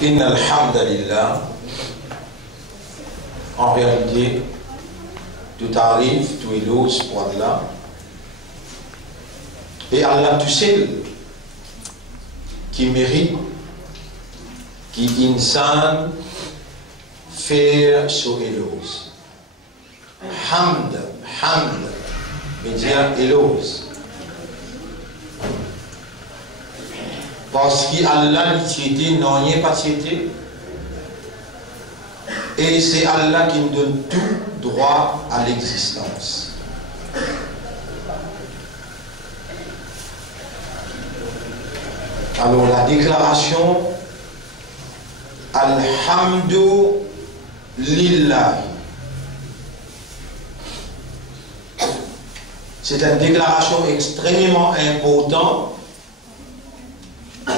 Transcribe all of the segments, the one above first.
Inna alhamdulillah. En réalité, tout arrive, tout éloge pour Allah. Et Allah tout seul qui mérite, qui insan faire son éloge. Hamd, veut dire éloge. Parce qu'Allah n'est tiété, non, il n'est pas tiété. Et c'est Allah qui nous donne tout droit à l'existence. Alors la déclaration Alhamdulillah, c'est une déclaration extrêmement importante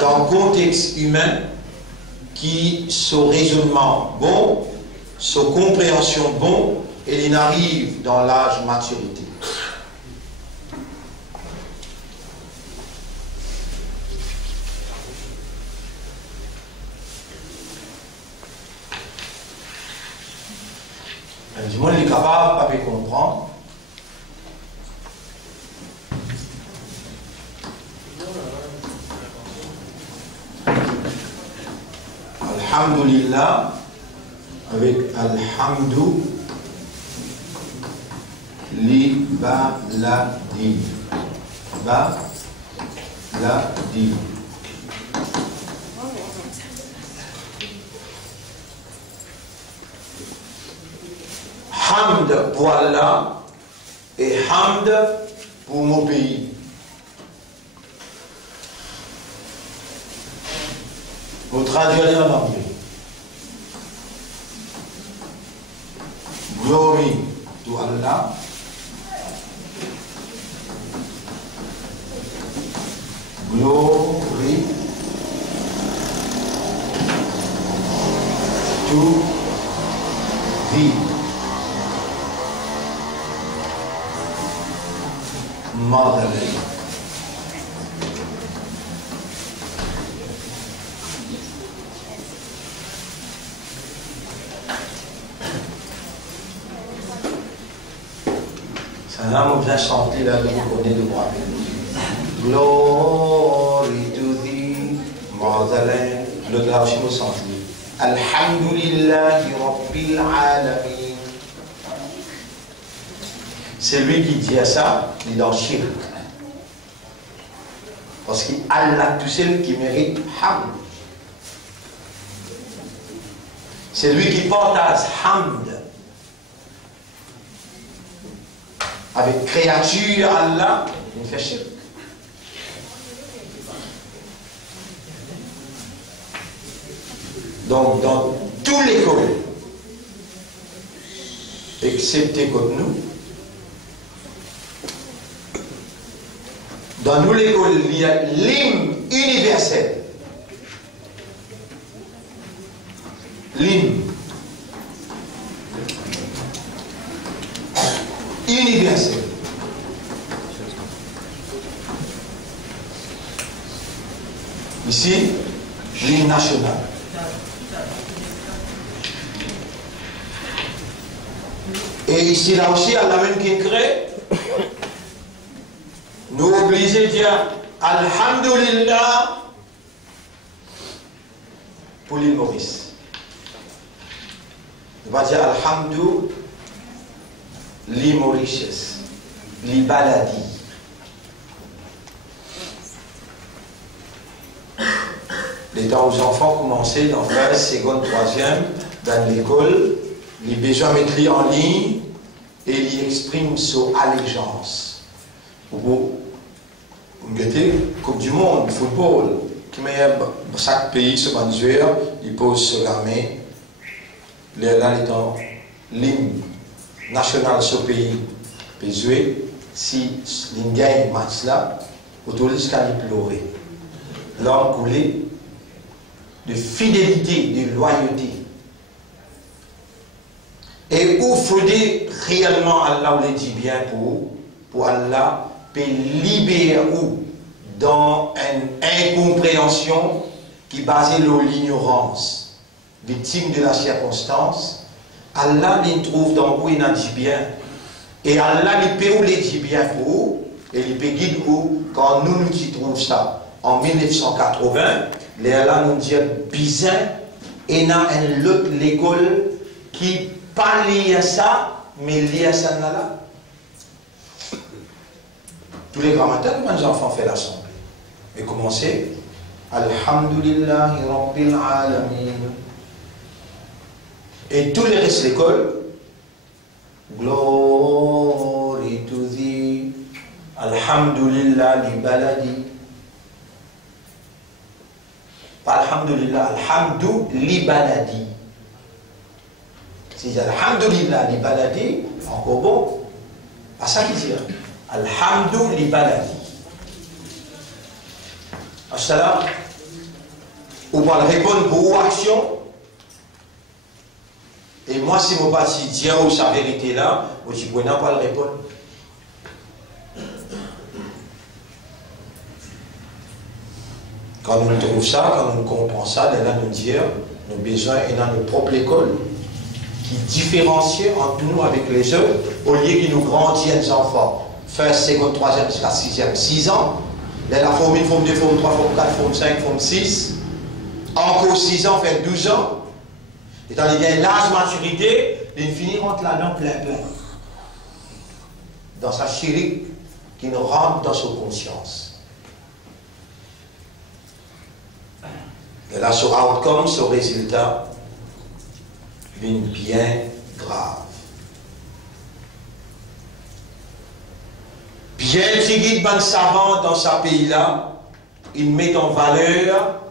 dans le contexte humain qui, son raisonnement bon, son compréhension bon, et il arrive dans l'âge maturité. Du moins, il est capable, pas de comprendre. Alhamdulillah, avec Alhamdu li baladi. Baladi. Hamd pour Allah et Hamd pour mon pays. Vous traduirez en anglais. Glory to Allah. Glory to thee. Motherland. Ça là, on vient chanter là, vous connaissez le droit. Glory to thee, motherland. Le là aussi, vous sentez. Alhamdulillahi Rabbil Alamin. C'est lui qui dit ça, il est dans le shirk. Parce qu'Allah tout seul qui mérite hamd. C'est lui qui partage hamd. Avec créature Allah, il fait shirk. Donc dans tous les écoles, excepté comme nous, dans nous l'école, il y a l'hymne universel. L'hymne universel. Ici, l'hymne national. Et ici, là aussi, Allah même qui crée. Nous obligés de dire Alhamdulillah pour l'île Maurice. On va dire Alhamdulillah l'île Mauritius, l'île Baladi. Les temps où les enfants commençaient dans la seconde, troisième, dans l'école, les besoins mettent en ligne et ils expriment son allégeance. Vous mettez Coupe du Monde, football, chaque pays se bat joueur, il pose sur la main, là étant l'hymne national de ce pays peut jouer, si il gagne match là, autour jusqu'à lui pleurer. L'homme coulé de fidélité, de loyauté. Et où faudrait réellement Allah le dit bien pour Allah peut libérer ou dans une incompréhension qui est basée sur l'ignorance, victime de la circonstance, Allah les trouve dans où il a dit bien. Et Allah les peut où les dit bien pour vous, et il peut guider où, quand nous trouvons ça en 1980, les Allah nous dit bizarre, et il y a une autre l'école qui pas lié à ça, mais lié à ça là. Tous les grands matins, quand les enfants font l'assemblée. Et commencez. Alhamdulillahi Rabbil Alamin. Et tous les restes de l'école. Glory to thee. Alhamdulillah li baladi. Pas Alhamdulillah, Alhamdu li baladi. Si Alhamdulillah li baladi, encore bon. Pas ça qu'il dit. Alhamdu li baladi. Assalam. Ou pas répondre pour action. Et moi, si je ne pas dire sa vérité là, je ne peux pas le répondre. Quand nous trouvons ça, quand nous comprenons ça, nous allons nous dire, nous avons besoin de notre propre école qui différencie entre nous avec les autres, au lieu que nous grandissons les enfants. First, second, troisième, jusqu'à sixième, 6 ans. Là, la forme 1, forme 2, forme 3, forme 4, forme 5, forme 6. Encore 6 ans, fait 12 ans. Et dans les gains l'âge maturité, ils finiront là-dedans plein. Dans sa chérie qui nous rentre dans sa conscience. Et là, ce outcome, ce résultat, vient bien grave. Bien tigide ban savant dans ce pays-là, il met en valeur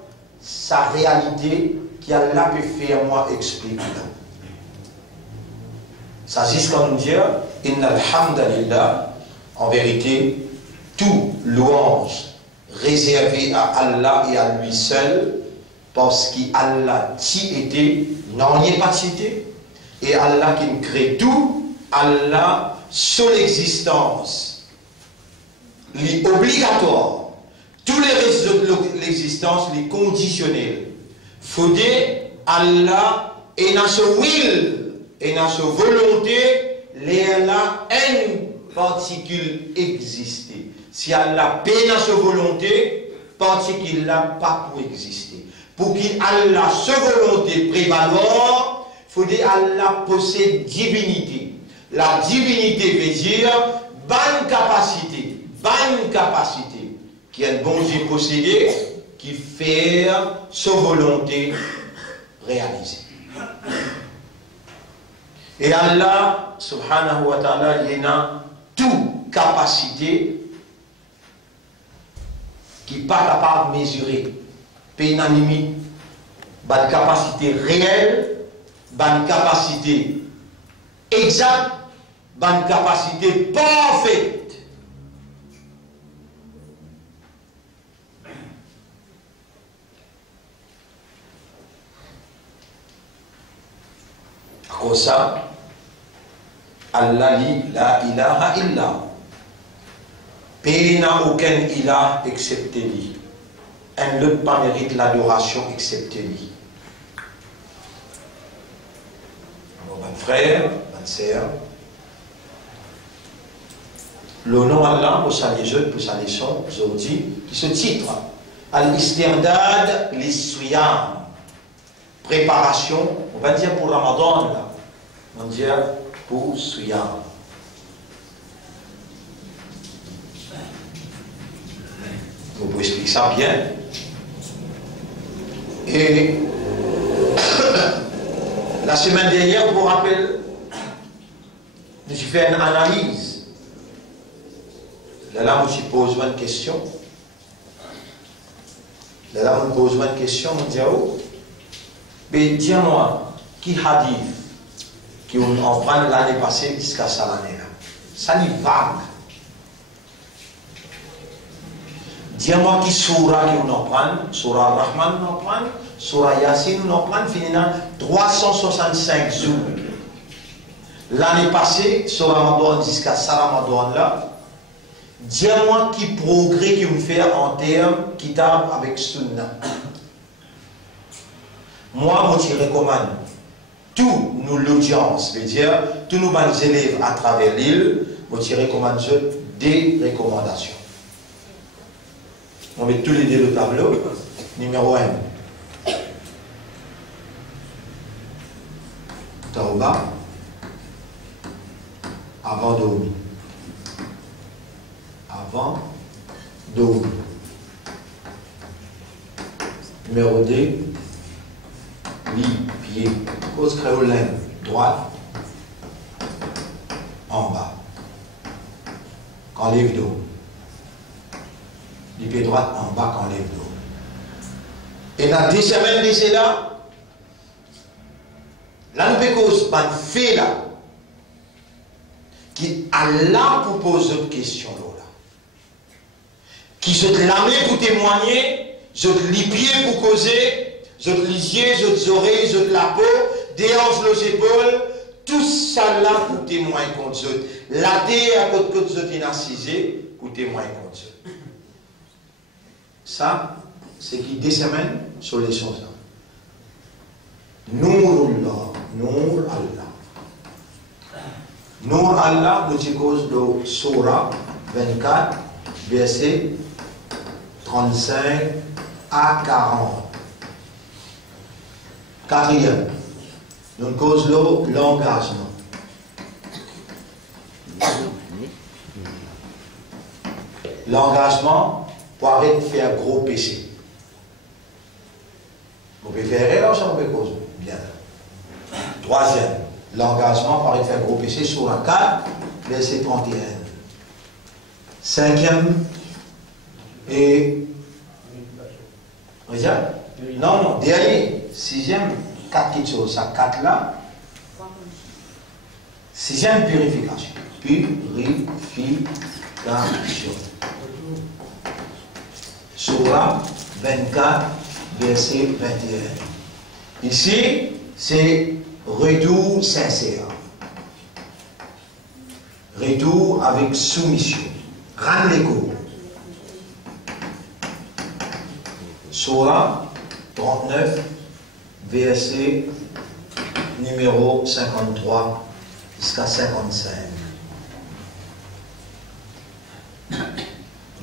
sa réalité qui Allah peut faire moi expliquer. Ça jusqu'à nous dire, Inna alhamdulillah, en vérité, tout louange réservé à Allah et à lui seul, parce qu'Allah qui était, n'en est pas cité, et Allah qui crée tout, Allah, son existence, l'obligatoire, tous les restes de l'existence, les conditionnels. Faut dire, Allah est dans ce will, et dans sa volonté, là, une particule exister. Si Allah paie dans sa volonté, particule là pas pour exister. Pour qu'Allah sa volonté prévaloir, il faut dire Allah possède divinité. La divinité veut dire bonne capacité qui est un bon Dieu possédé, qui fait sa volonté réaliser. Et Allah, subhanahu wa ta'ala, il y a toute capacité qui n'est pas capable de mesurer. Pays n'a limite, une capacité réelle, une capacité exacte, une capacité parfaite. Comme ça, Allah dit la ilaha illa. Pays n'a aucun ilah excepté lui. Un ne pas mérite l'adoration excepté lui. Mon frère, ma sœur, le nom Allah, pour ça les jeunes, pour ça les sons, aujourd'hui, qui se titre Al-Istirdad l'Isriyam. Préparation, on va dire pour Ramadan, là. On va dire pour Suyam. Vous pouvez expliquer ça bien. Et la semaine dernière, je vous rappelle, j'ai fait une analyse. Là, je me pose une question. Là, je me pose une question, je me dis, oh, mais dis-moi, qui hadith qui on prend l'année passée jusqu'à ça l'année-là? Ça n'est vague. Dis-moi qui surah qui on en prend, surah Rahman on en prend, surah Yasin on en prend, finalement 365 jours. L'année passée, sur Ramadan jusqu'à ça Ramadan là, dis-moi qui progrès que vous faites en termes kitab avec sunna. Moi, je recommande tous nous l'audience, c'est-à-dire tous nos élèves à travers l'île, je recommande des recommandations. On met tous les deux le tableau. Numéro 1. Tauba avant dormir. Avant dormir. Numéro 2. Lit, pied, cause créolin, droite, en bas. Quand lève dos. Du pied droit en bas quand lève dos. Et dans 10 semaines d'ici là, là nous cause ban fait là, qui Allah pour poser une question là, qui se l'amène pour témoigner, je les pieds pour causer. Je te les yeux, je te oreilles, je te la peau, des hanches, les épaules, tout ça là pour témoigner contre eux. La dé à côté de eux incisé pour témoigner contre eux. Ça, c'est qui des semaines sur les choses là. Nourullah, Nour Allah. Nour Allah, nous disons cause de Surah 24, verset 35 à 40. Quatrième, nous cause l'engagement. L'engagement pour arrêter de faire gros péché. Vous pouvez faire erreur, ça vous peut causer. Bien. Troisième, l'engagement pour arrêter de faire gros péché sur la 4, verset 31. Cinquième, et. Regarde. Non, dernier. Sixième, 4 petites choses. Ça, 4 là. Sixième, purification. Purification. Surah 24, verset 21. Ici, c'est retour sincère. Retour avec soumission. Rendre les cours. Surah 39, verset numéro 53 jusqu'à 55. Vous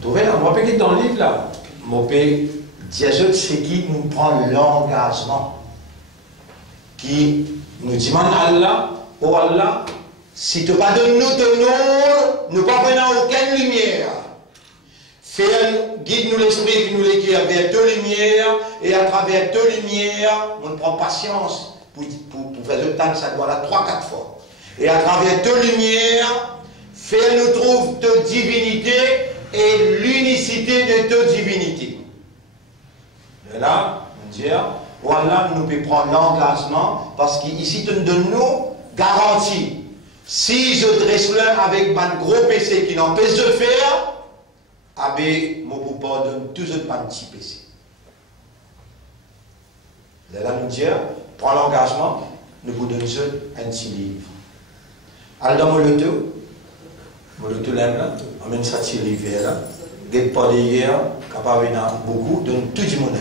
trouvez là, on va péter dans le livre là. Mon père, Dieu c'est qui nous prend l'engagement, qui nous demande à Allah, oh Allah, si tu pas donné nous de nous, nous pas prenons aucune lumière. Guide-nous l'esprit qui nous l'éclaire vers deux lumières, et à travers deux lumières, on prend patience pour faire le temps, ça doit là 3-4 fois. Et à travers deux lumières, nous trouve deux divinités et l'unicité de deux divinités. Et là, on dit, voilà, nous pouvons prendre l'engagement, parce qu'ici, tu nous donnes nous garantie. Si je dresse l'un avec un gros PC qui n'empêche de faire, Abbé, mon papa donne toujours un petit PC. Là, nous dit, prends l'engagement, nous vous donnons un petit livre. Alors, dans mon tout là, amène ça petit livre là, guette pas d'hier, capable de beaucoup, donne tout du monde.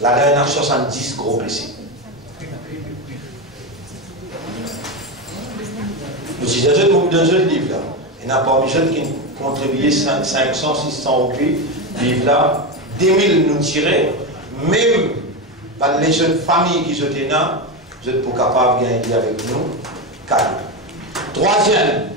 La dernière 70 gros PC. Nous si j'ai dans un livre là, il n'y a pas de jeunes qui contribuent 500, 600 roupies, livre là, 2000 nous tirer, même par les jeunes familles qui sont là, vous êtes pour capable de gagner avec nous, cadeau. Troisième,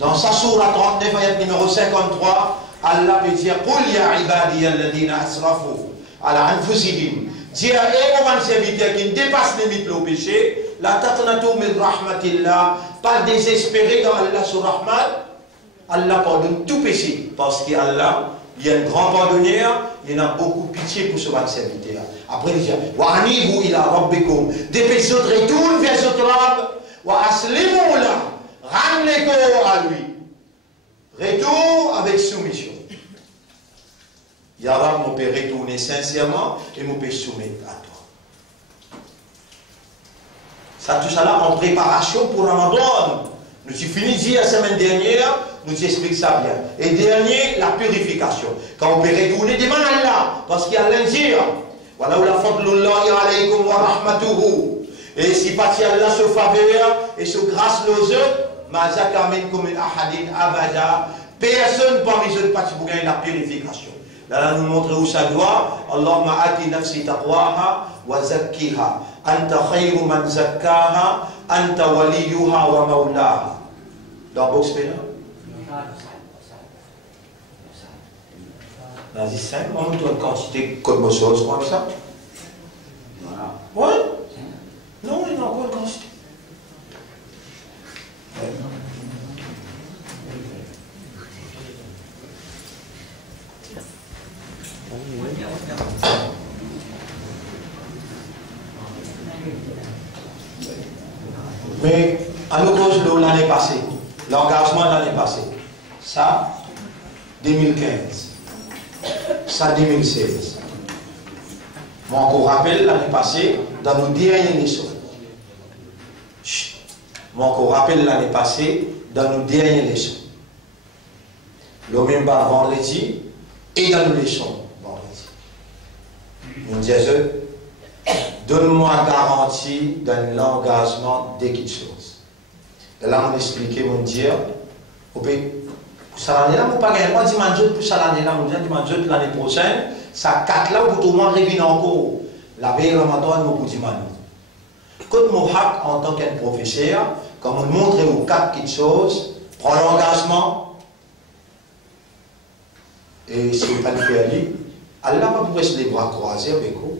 dans sa sourate 39, ayat numéro 53, Allah peut dire, Qul ya ibadi alladhina asrafu ala anfusihim. Dire, et mon serviteur qui dépasse les limites au péché, la tatnatu min rahmatillah, pas désespéré dans Allah sur Rahman, Allah pardonne tout péché, parce qu'Allah, il y a un grand pardonneur, il y en a beaucoup de pitié pour ce serviteur. Après, il dit, wa anibu ila rabbikum, dépêchez de retourner vers ce Rab, wa aslimu la, rendre les corps à lui. Retour avec soumission. Yara, mon père, retourner sincèrement et mon père soumettre à toi. Ça, tout ça là en préparation pour Ramadan. Nous avons fini la semaine dernière, nous explique ça bien. Et dernier, la purification. Quand on peut retourner devant Allah, parce qu'il y a l'injir. Voilà où la fadlullahi alaykum wa rahmatuhu. Et si parti Allah se faveur et se grâce les autres, mazaka minkum min ahadin abada. Personne parmi eux parti pour gagner la purification. Là, nous montre où ça doit. Allahumma ati nafsi taqwaha wa zakkiha. Anta khayru man zakkaha. Anta waliyuha wa maulaha. Dans box pénal. Vas-y, 5, on montre une quantité comme chose comme ça. Voilà. Ouais. Non, il y a encore une quantité. Ouais. Mais à nous cause de l'année passée, l'engagement de l'année passée, ça 2015, ça 2016. Moi encore rappelle l'année passée dans nos dernières leçons. Moi encore rappelle l'année passée dans nos dernières leçons. Le même bar vendredi et dans nos leçons vendredi. Nous disons, donne-moi garantie dans l'engagement de quelque chose. Et là, on expliquait, on dit, pour ça l'année là, on pas gagner. Moi, dis-moi, pour ça l'année là, on dit, l'année prochaine, ça 4 là, pour tout le monde revenir encore. La veille Ramadan, nous pour dire, quand mon hack en tant qu'un professeur, comme on montre aux 4 petites choses, prends l'engagement, et si vous ne le faites pas, Allah va vous rester les bras croisés avec vous.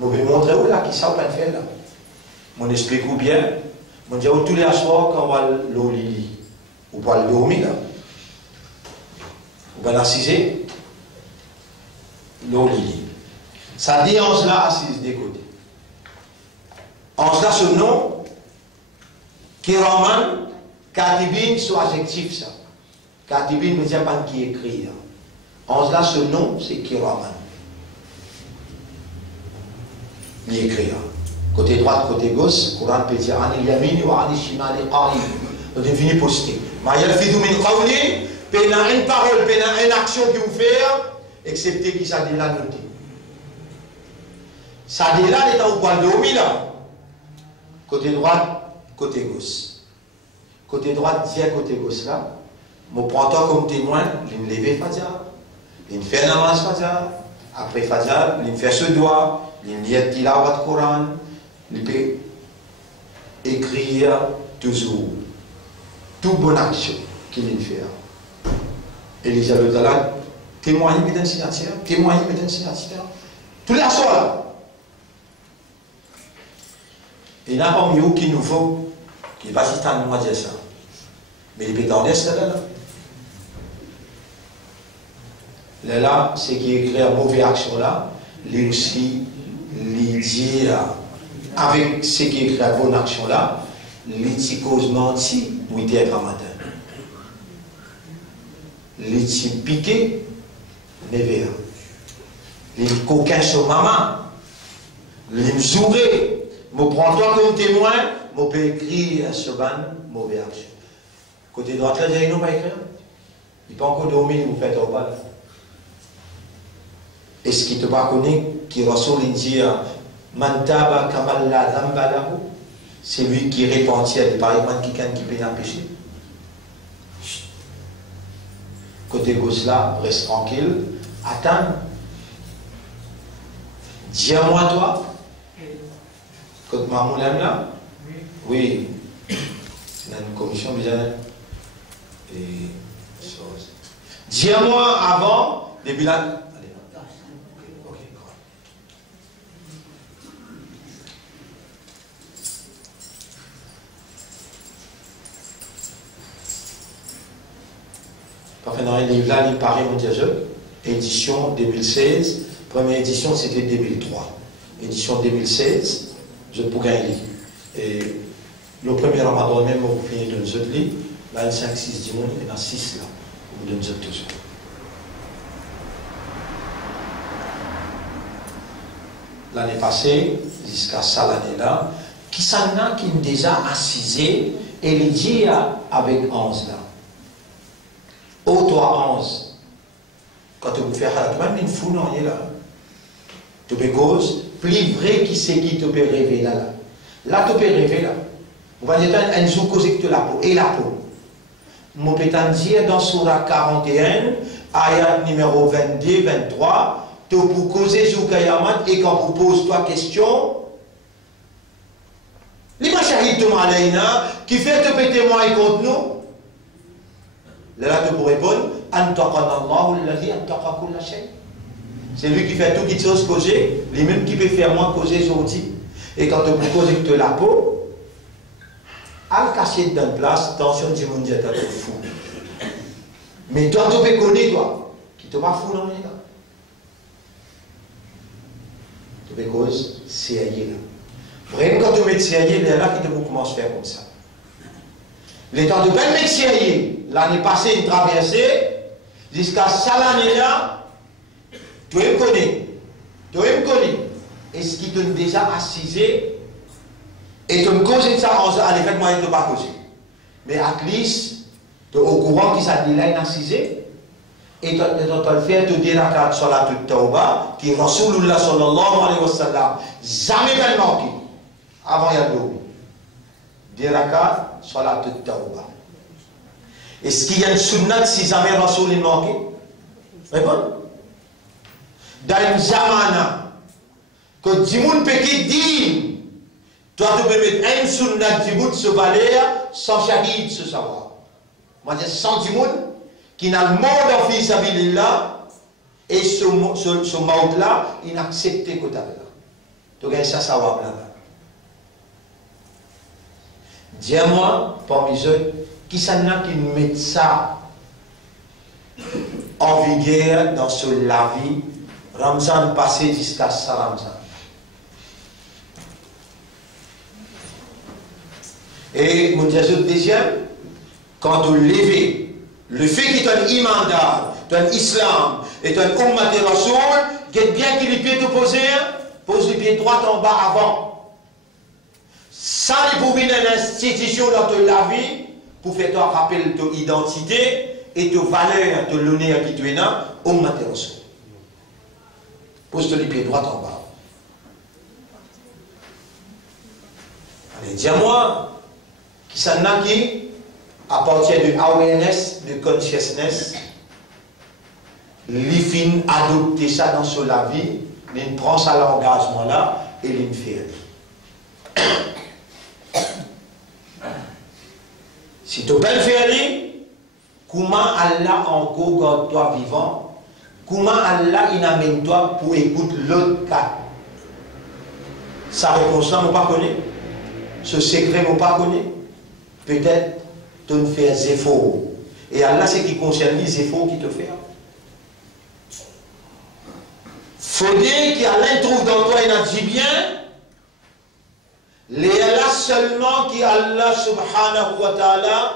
Je vais vous montrer où là, qui ça va faire là. Je explique vous bien. Je dis tous les soirs quand on va l'eau lili, ou pas le dormir là. On va l'assiser, l'eau lili. Ça dit 11 là, assise des côtés. 11 là, ce nom, Kiraman, Katibin, c'est adjectif ça. Katibin ne veut dire pas qui écrit. 11 là, ce nom, c'est Kiraman. Il écrit. Côté droite, côté gauche, Coran peut dire Anil Yamin ou Anil Shimali Qari. On est fini posté. Mayal Fidou Min Qawli, pena une parole, pena une action qui vous fait, excepté qui ça dit là noté. Ça dit là, l'état où parle de là. Côté droite, côté gauche. Côté droite, tiens côté gauche là. Je prends toi comme témoin, il me lève Fadja, il me fait namaz Fadja, après Fadja, il me fait ce doigt, il me lit Tilawa de Coran, il peut écrire toujours toute bonne action qu'il fait. Et les gens de là, témoignent de signature, témoignent de signature. Tous les soirs là. Il n'y a pas mieux qu'il nous faut, qui va s'y tendre à dire ça. Mais il peut donner cela là. Là, ce qui est écrit à mauvaise action là, lui aussi, lui dire, avec ce qui est écrit à bonne action là, lui dit cause menti, 8h par matin. Lui dit piqué, 9h. Lui dit coquin sur maman. Lui dit zouré. Je prends toi comme témoin, je peux écrire ce ban, mauvaise action. Côté droit là, il n'a pas écrit. Il n'a pas encore dormi, vous faites au bal. Est-ce qu'il ne pas connu qui reçoit l'indir Mantaba Kamalla Dambalahu? C'est lui qui repentit à des pareils quelqu'un qui peut empêcher. Côté gauche là, reste tranquille, attends. Dis-moi toi. Côté maman là? Oui. C'est une commission bizarre. Et chose. Dis-moi avant, depuis là. Enfin, dans les livres là, il paraît mon diageux, édition 2016, première édition c'était 2003. Édition 2016, je pourrais lire. Et le premier Ramadan même, vous finissez de nous lire, là, il y a 5, 6 du monde, il y en a 6 là, vous nous toujours. L'année passée, jusqu'à ça l'année là, qui s'en a qui déjà assisé et les dit avec 11 là. Au toi 11. Quand tu me fais Harakman, une fou, non, il est là. Tu peux cause, plus vrai qui c'est qui te peut rêver là. Là, tu peux rêver là. On va dire, un jour, cause que la peau. Et la peau. Mon pétan dire dans Surah 41, ayat numéro 22, 23, tu peux causer sur Kayamat et quand vous pose toi question, les machahid de Malaina qui fait te péter moi et contre nous, là tu peux répondre, c'est lui qui fait tout qui chose causer, les mêmes qui peut faire moi causer aujourd'hui. Et quand tu peux causer que la peau, al cacher dans place, attention du monde est fou. Mais toi tu peux connaître toi, qui te va fou non là. Tu peux cause CIA là. Vraiment quand tu mets CIA, il est là qui te commence à faire comme ça. Les temps de belle mettre CIA, l'année passée une traversée, jusqu'à ça l'année-là, tu me connais. Tu me connais. Est-ce qu'il t'a déjà assisé et tu me causes de ça en à l'effet moi il ne te pas causer. Mais à least, tu es au courant qu'il s'est dit là une assisé et tu le fait te dire à la salat de Tawba qui Rasulullah sallallahu alayhi wa sallam jamais bien manqué avant il y a de l'eau. Dire à salat de Tawba. Est-ce qu'il y a une sunnat si jamais Rasul est manqué? Réponds. Dans une zamana que Dimoun Peki dit toi, tu peux mettre un sunnat dimoun se balayer sans shahid se savoir. Moi, j'ai 100 dimoun qui n'a le monde en fils là et ce monde-là, il n'a accepté que tu as là. Tu as ça savoir là. Dis-moi, parmi eux, qui s'en a qui met ça en vigueur dans ce lavi, Ramzan passé jusqu'à ça Ramzan. Et mon deuxième, quand tu lèves, le fait qu'il y ait un imandar, un islam et un ummat de rasoul, get bien qu'il les pieds te poser, pose les pieds droits en bas avant. Ça, il faut venir une institution dans la vie pour faire toi rappel de ton identité et de valeur, de l'honneur qui tu es là, ummat de rasoul. Pose les pieds droits en bas. Allez, dis-moi. Qui s'en a qui, à partir de awareness, de consciousness, l'IFIN adopter ça dans son la vie, il prend ça l'engagement là et il fait. Si tu peux le faire, comment Allah en garde toi vivant, comment Allah il amène toi pour écouter l'autre cas. Sa réponse là, on ne pas connaît. Ce secret, on ne pas connaît. Peut-être tu ne fais des efforts. Et Allah, c'est qui concerne les efforts qui te fait. Faut dire qu'Allah trouve dans toi un dit bien. Les Allah seulement qui Allah subhanahu wa ta'ala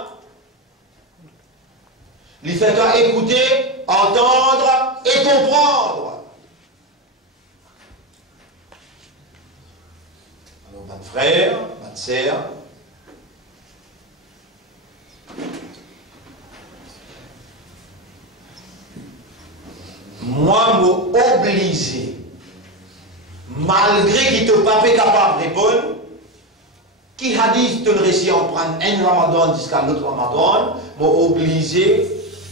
lui fait toi écouter, entendre et comprendre. Alors, votre frère, votre sœur, moi, m'oblige, malgré qu'il ne te pas capable de répondre, qui a dit que tu réussis à prendre un ramadan jusqu'à l'autre ramadan, m'oblige,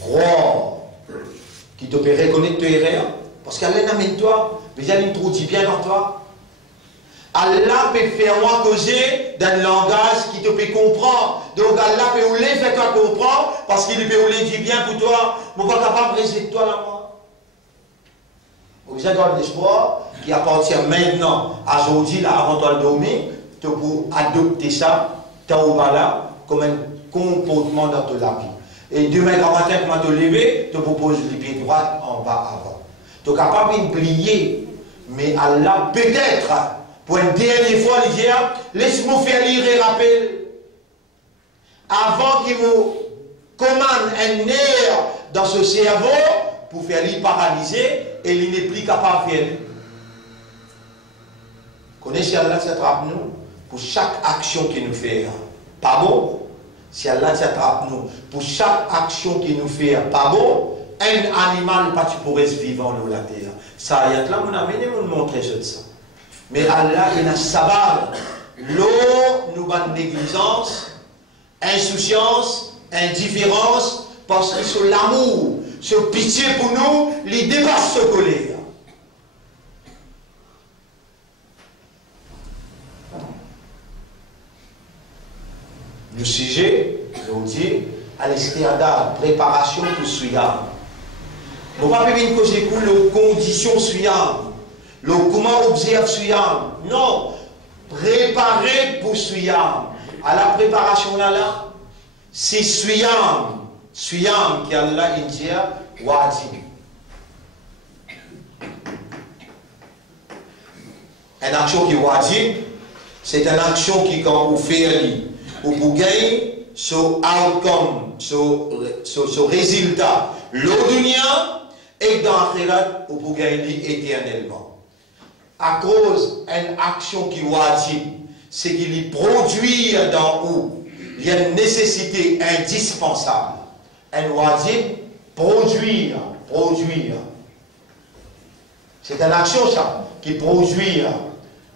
croire, qui te peut reconnaître tes erreurs, parce qu'Allah n'amène toi, mais il y a une trou bien en toi. Allah peut faire moi causer dans le langage qui te peut comprendre. Donc Allah peut vous faire toi comprendre, parce qu'il peut vous dire bien pour toi, mais pas capable de résister toi là moi. Vous avez un espoir qui appartient maintenant à aujourd'hui, là, avant de dormir, pour adopter ça, là, comme un comportement dans ta vie. Et demain, quand matin, quand tu te lever, tu proposes les pieds droits en bas avant. Tu es capable de prier, mais Allah, peut-être, pour une dernière fois, il dit, laisse-moi faire lire et rappel. Avant qu'il vous commande un nerf dans ce cerveau, pour faire lui paralyser, et il n'est plus capable de faire. Connaissez Allah, cette nous pour chaque action qu'il nous fait. Pas bon? Si Allah t'attrape nous, pour chaque action qui nous fait pas bon, un animal pas tu pourrais vivre dans la terre. Ça y est là, on a amené nous montrer ça. Mais Allah il a savoir l'eau nous bat négligence, insouciance, indifférence, parce que sur l'amour, sur pitié pour nous, il dépasse ce colère. Le sujet, je vous dis, à l'estéada, préparation pour Suyam. Nous ne pouvons pas venir causer pour les conditions Suyam, le comment observe Suyam. Non, préparer pour Suyam. À la préparation là, c'est Suyam. Suyam qui a là, il dit, wajib. Une action qui est wajib, c'est une action qui, quand vous faites, vous gagnez ce outcome, ce résultat, l'audunia, et dans l'akhirat, vous gagnez éternellement. À cause d'une action qui est wajib, c'est qu'il produit dans vous, il y a une nécessité indispensable. Un wajib, produire. C'est une action, ça, qui produit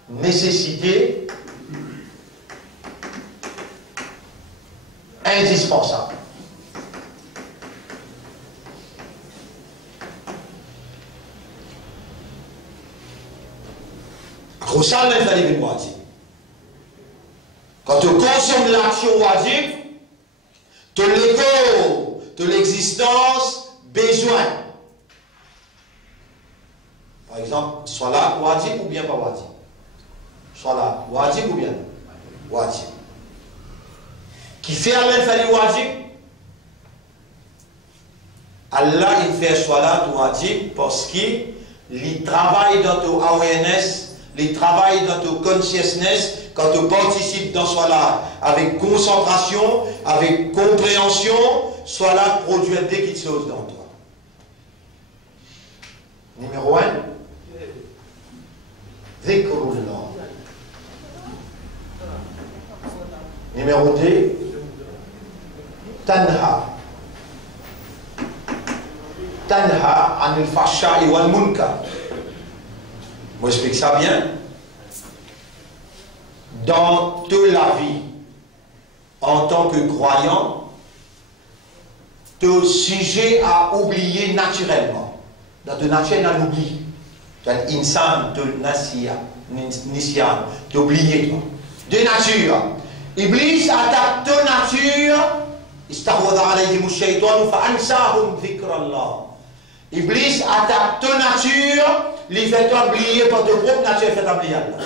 nécessité indispensable. Quand tu consommes l'action wajib, tu l'écho de l'existence besoin. Par exemple, salat wajib ou bien pas wajib? Salat wajib ou bien wajib? Qui fait un wajib? Allah il fait salat wajib parce qu'il travaille dans ton awareness, il travaille dans ton consciousness quand tu participes dans salat avec concentration, avec compréhension, salat produit dès quelque chose dans toi. Numéro 1, Zikrullah. Numéro 2, Tanha anil fahsha'i wal munkar. Moi j'explique ça bien. Dans toute la vie, en tant que croyant, tu es sujet à oublier naturellement. Dans ton nature, on oublie. Tu es un insan, tu es tu oublies toi. De nature. Iblis attaque ta nature. Iblis attaque ta nature, il fait oublier par ta propre nature, il fait oublier Allah.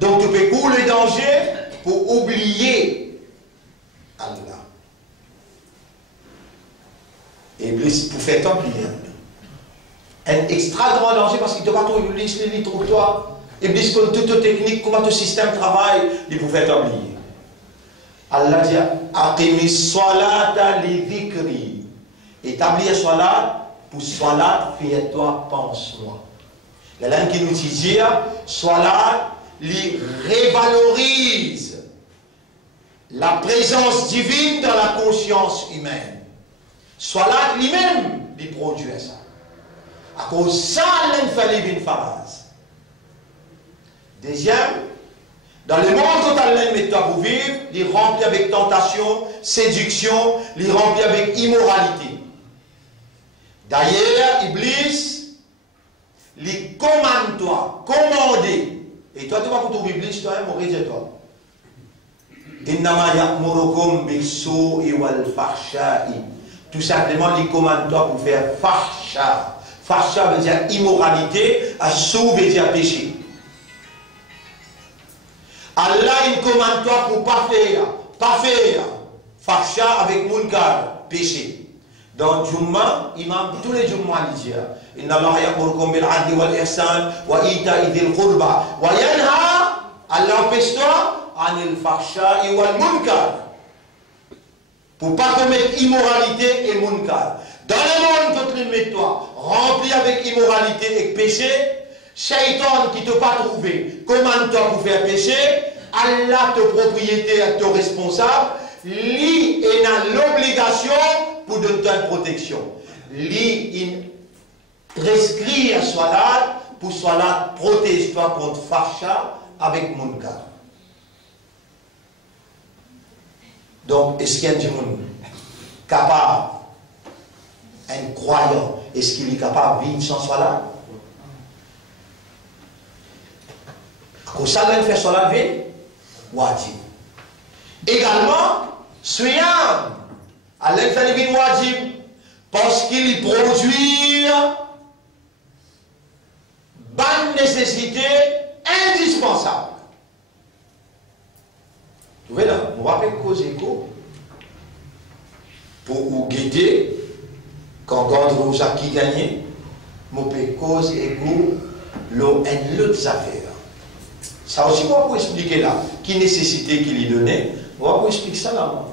Donc tu peux courir le danger pour oublier Allah. Iblis pour faire oublier Allah. Un extra grand danger parce qu'il ne te va pas Iblis, il trouve toi. Iblis comme toute technique, comment ton système travaille, il peut faire oublier. Allah dit Aqimi salata li dhikri. Établir salat pour salat, fais-toi, pense-moi. La langue qui nous dit salat li révalorise la présence divine dans la conscience humaine. Salat lui-même lui produit ça. À cause de ça, l'infallible phase. Deuxième, dans le monde total, toi pour vivre, il est rempli avec tentation, séduction, il est rempli avec immoralité. D'ailleurs, Iblis, il commande toi, commander. Et toi, tu vas pour ton Iblis, toi, mourir de toi. Innama ya'murukum bis-su'i wal fahsha'i. Tout simplement, il commande toi pour faire fahsha. Fahsha veut dire immoralité, as-sou veut dire péché. Allah il commande toi pour pas faire fahsha avec munkar, péché. Dans Jumma, imam tous les Jumma il dit inna Allah ya'murukum bil 'adli wal ihsan wa ita'i dhil qurba wa yanha, Allah empêche-toi anil fahsha'i wal munkar. Pour pas commettre immoralité et munkar. Dans le monde, tout le met toi rempli avec immoralité et péché. Shaitan qui ne t'a pas trouvé, commande-toi pour faire péché. Allah te propriété, te responsable. lui est dans l'obligation pour donner une protection. Lui, il prescrit à Salat pour Salat protège-toi contre Facha avec Munkar. Donc, est-ce qu'il y a un monde capable, un croyant, est-ce qu'il est capable de vivre sans Salat? Quand ça fait Salat, wajib. Également, Suyam, Allah fait le wajib parce qu'il produit bonne nécessité indispensable. Vous voyez là, on va faire cause écho pour vous guider quand vous avez qui gagné, on peut cause écho l'autre affaire. Ça aussi, on va vous expliquer là, qui nécessité qu'il y donnait, on va vous expliquer ça là.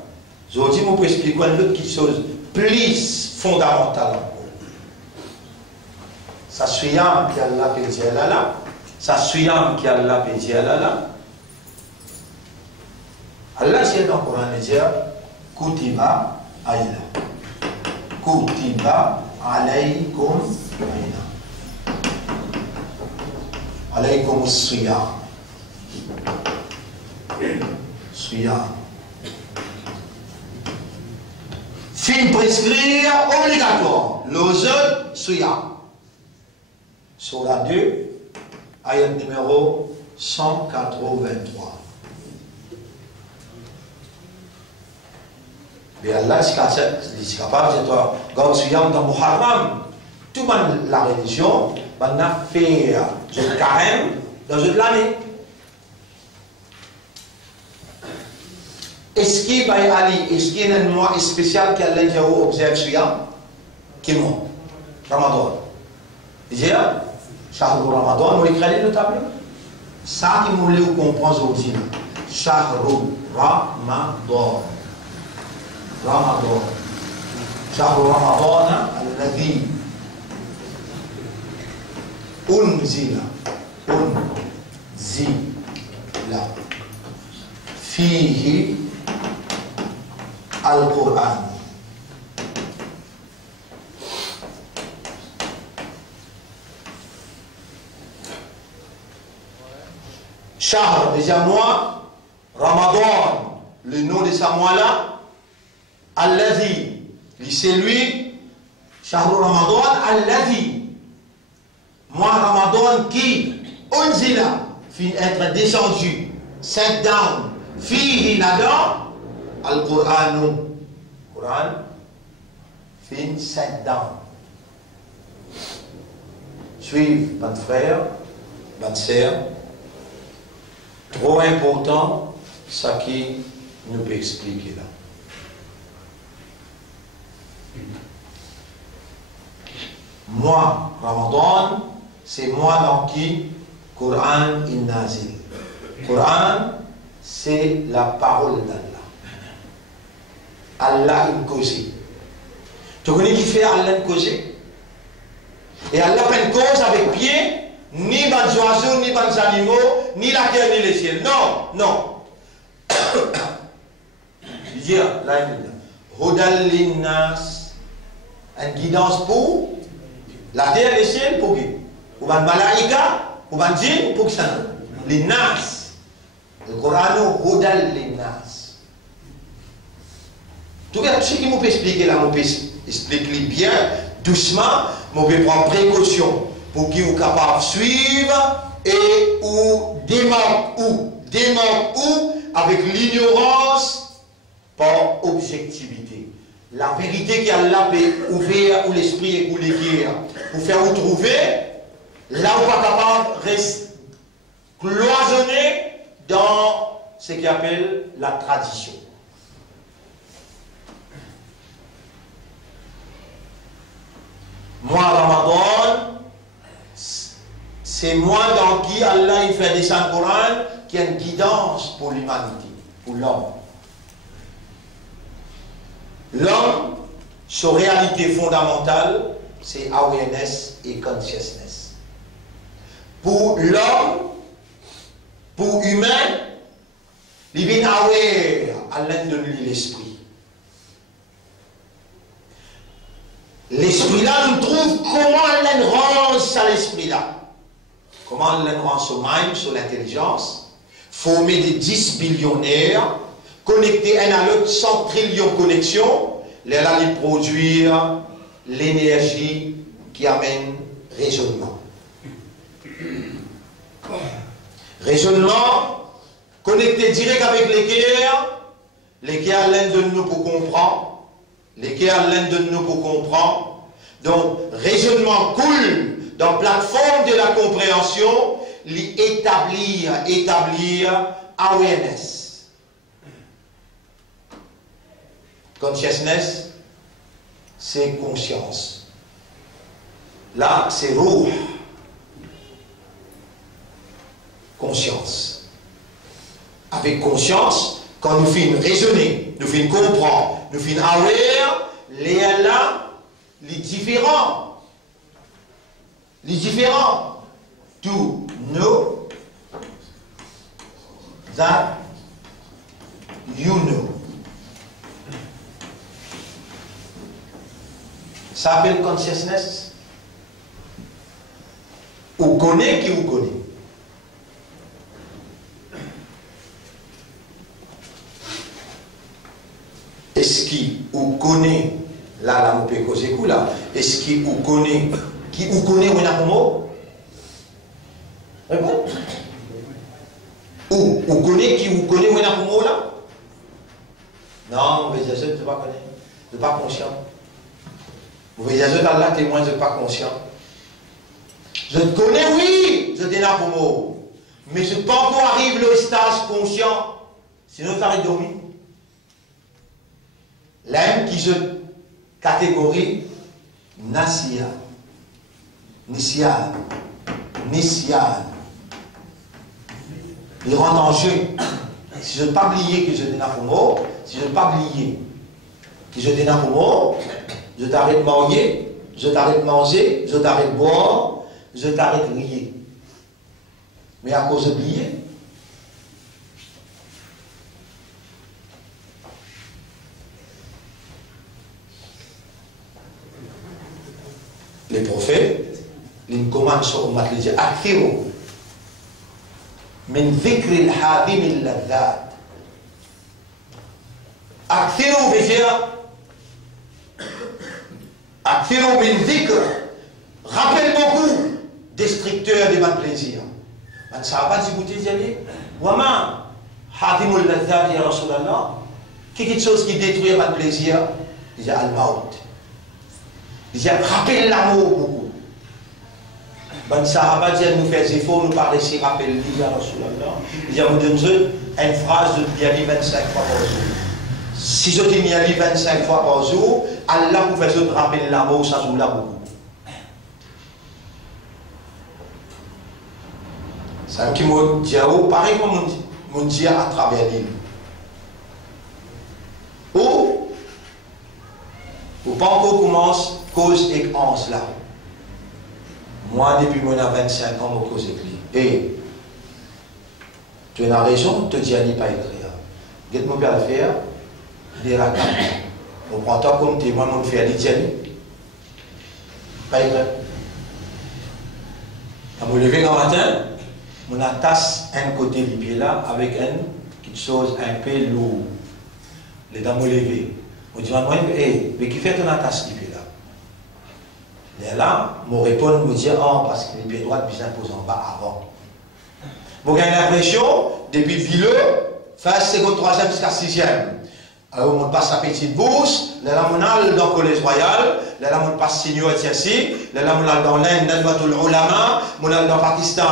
Je vous dis, on peut expliquer une autre chose plus fondamentale. Ça suit un qui a la pédia là, ça suit un qui a la pédia là. Allah dit dans le Coran, Kutiba alayna. Kutiba alaykum alayna. Alaykum as-siyam. Siyam. Fin prescrire obligatoire. L'ozone siyam. Sur la 2, ayat numéro 183. Mais Allah est capable de dire, quand tu es dans Muharram, tout la religion, on a fait le carême dans toute l'année. Est-ce qu'il y a un mois spécial qu'Allah observe Suyam? Quel mois? Ramadan. Déjà, Shahrul Ramadan, on écrit le tableau. Ça qui nous le comprend aujourd'hui. Shahrul Ramadan. رمضان شهر رمضان الذي أنزل فيه القرآن شهر déjà mois Ramadan, le nom de ce mois-là Alladhi, c'est lui, Shahrul Ramadan, Alladhi, mois Ramadan qui, unzila, fin être descendu, sent down, fihi là-dedans, Al-Qur'an, Qur'an, fin sent down. Suivez, votre frère, votre sœur, trop important, ça qui nous peut expliquer là. Mois Ramadan, c'est mois dans qui Coran est nazil. Coran, c'est la parole d'Allah. Allah est causé. Tu connais qui fait Allah causé? Et Allah fait une cause avec pied, ni les oiseaux, ni les animaux, ni la terre, ni les ciels. Non, non. Il dit là, Hudal linnas, une guidance pour la terre et les ciels pour qui? Pour les malaïka, pour les djinns, pour qui ça? Les nas. Le Coran, Hudal linnas. Tout ce qui m'ont expliqué là, m'ont expliqué bien, doucement, m'ont prendre précaution pour qu'ils soient capables de suivre et ou démanquent avec l'ignorance par objectivité. La vérité qu'Allah peut ouvrir ou l'esprit et ou les guerres pour faire vous trouver, là où pas capable de rester cloisonné dans ce qu'on appelle la tradition. Moi, Ramadan, c'est moi dans qui Allah il fait descendre le Coran, qui a une guidance pour l'humanité, pour l'homme. L'homme, sa réalité fondamentale, c'est awareness et consciousness. Pour l'homme, pour humain, il vient aware Allah donne lui l'esprit. L'esprit-là, nous trouve comment Allah rend ça l'esprit-là. Comment Allah rend son mind, son intelligence, former des 10 billionnaires, connecter un à l'autre 100 trillions de connexions, là, ils produire l'énergie qui amène raisonnement. Raisonnement, connecté direct avec lesquels l'un de nous pour comprendre, lesquels l'un de nous pour comprendre. Donc, raisonnement cool dans la plateforme de la compréhension, établir awareness. Consciousness, c'est conscience. Là, c'est ruh. Conscience. Avec conscience, quand nous finissons raisonner, nous finissons comprendre, nous finissons aware, les là, les différents. Les différents. To know that you know. Ça s'appelle consciousness. Ou connaît qui vous connaît. Est-ce qui vous connaît, là, on peut causer coup là, est-ce qui vous connaît, on a un mot? Réponds. Ou vous connaît, qui vous connaît, on a un mot là? Non, mais je ne suis pas connaître, je ne suis pas conscient. Vous voyez, je suis là, témoin, je ne suis pas conscient. Je te connais, oui, je t'ai là pour mot. Mais je ne peux pas encore arriver au stade conscient, sinon tu arrêtes de dormir. L'un qui se catégorie Nasiya, Nisyan, Nisyan. Il rentre en jeu. Si je ne pas oublier que je t'ai là pour mot, si je ne pas oublier que je t'ai là pour mot, je t'arrête de manger, je t'arrête de manger, je t'arrête de boire, je t'arrête de rier. Mais à cause d'oublier, les prophètes, ils commencent à dire Akhiru min dhikri al-hadim al-ladhat. Akhiru veut dire Akhiru min dhikr. Rappelle beaucoup destructeurs de votre plaisir. Man sahabat si vous dites Wama hadim al-ladhat ya Rasulallah. Quelque chose qui détruit votre plaisir, il dit al-maut. Il dit, rappelle l'amour beaucoup. Ben, Sahaba dit, nous faisons des efforts, nous parlons ici, rappelle-lui, à Rasulallah. Il dit, vous donnez une phrase de Niali 25 fois par jour. Si je dis Niali 25 fois par jour, Allah vous fait rappeler l'amour, ça joue là beaucoup. C'est un petit mot diao, pareil comme on dit à travers l'île. Ou pas encore commence cause et pense là. Moi, depuis mon 25 ans, je cause écrit. Et tu as raison, tu dis à n'y pas écrire. Qu'est-ce que je peux faire? Des racailles. On prend toi comme témoin, on fait à l'Italie. Pas écrire. Quand je me lever le matin, on attache un côté du pied là avec quelque chose un peu lourd. Les dames me lever. On dit, mais qui fait ton attache du pied là? Et là, mon répond me dit, oh, parce que les pieds droits bien posent en bas avant. Vous avez l'impression, depuis Villeux, fin seconde, troisième jusqu'à sixième. Alors, on passe la petite bourse, là, on a dans le collège royal, là, on passe senior ici, là, on a dans l'Inde, on ulama, on a dans le Pakistan,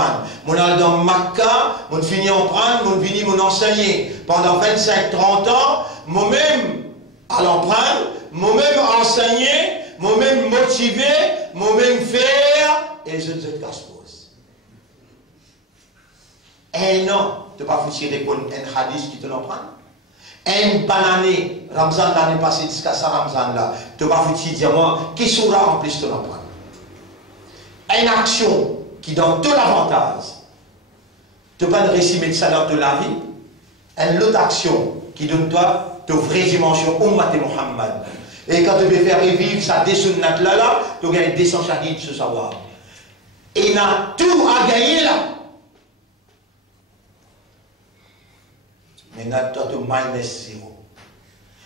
on a dans Makkah, on finit en prendre, on finit mon enseigner. Pendant 25-30 ans, moi-même, à l'emprunter, moi-même enseigner, moi-même motiver, moi-même faire, et je ne te casse-pose. Un an, tu ne vas pas foutre répondre un hadith qui te l'emprunte. Un banane, Ramzan l'année passée jusqu'à ça Ramzan là, tu vas foutre dire moi, qui sera en plus te l'emprunte. Une action qui donne tout l'avantage, tu vas pas récimer de ça dans toute la vie. Une autre action qui donne toi ta vraie dimension Ummat Muhammad. Et quand tu veux faire revivre ça des sunnat là, tu gagnes 200 shahid ce savoir. Et il a tout à gagner là. Mais là, tu as tout minus 0.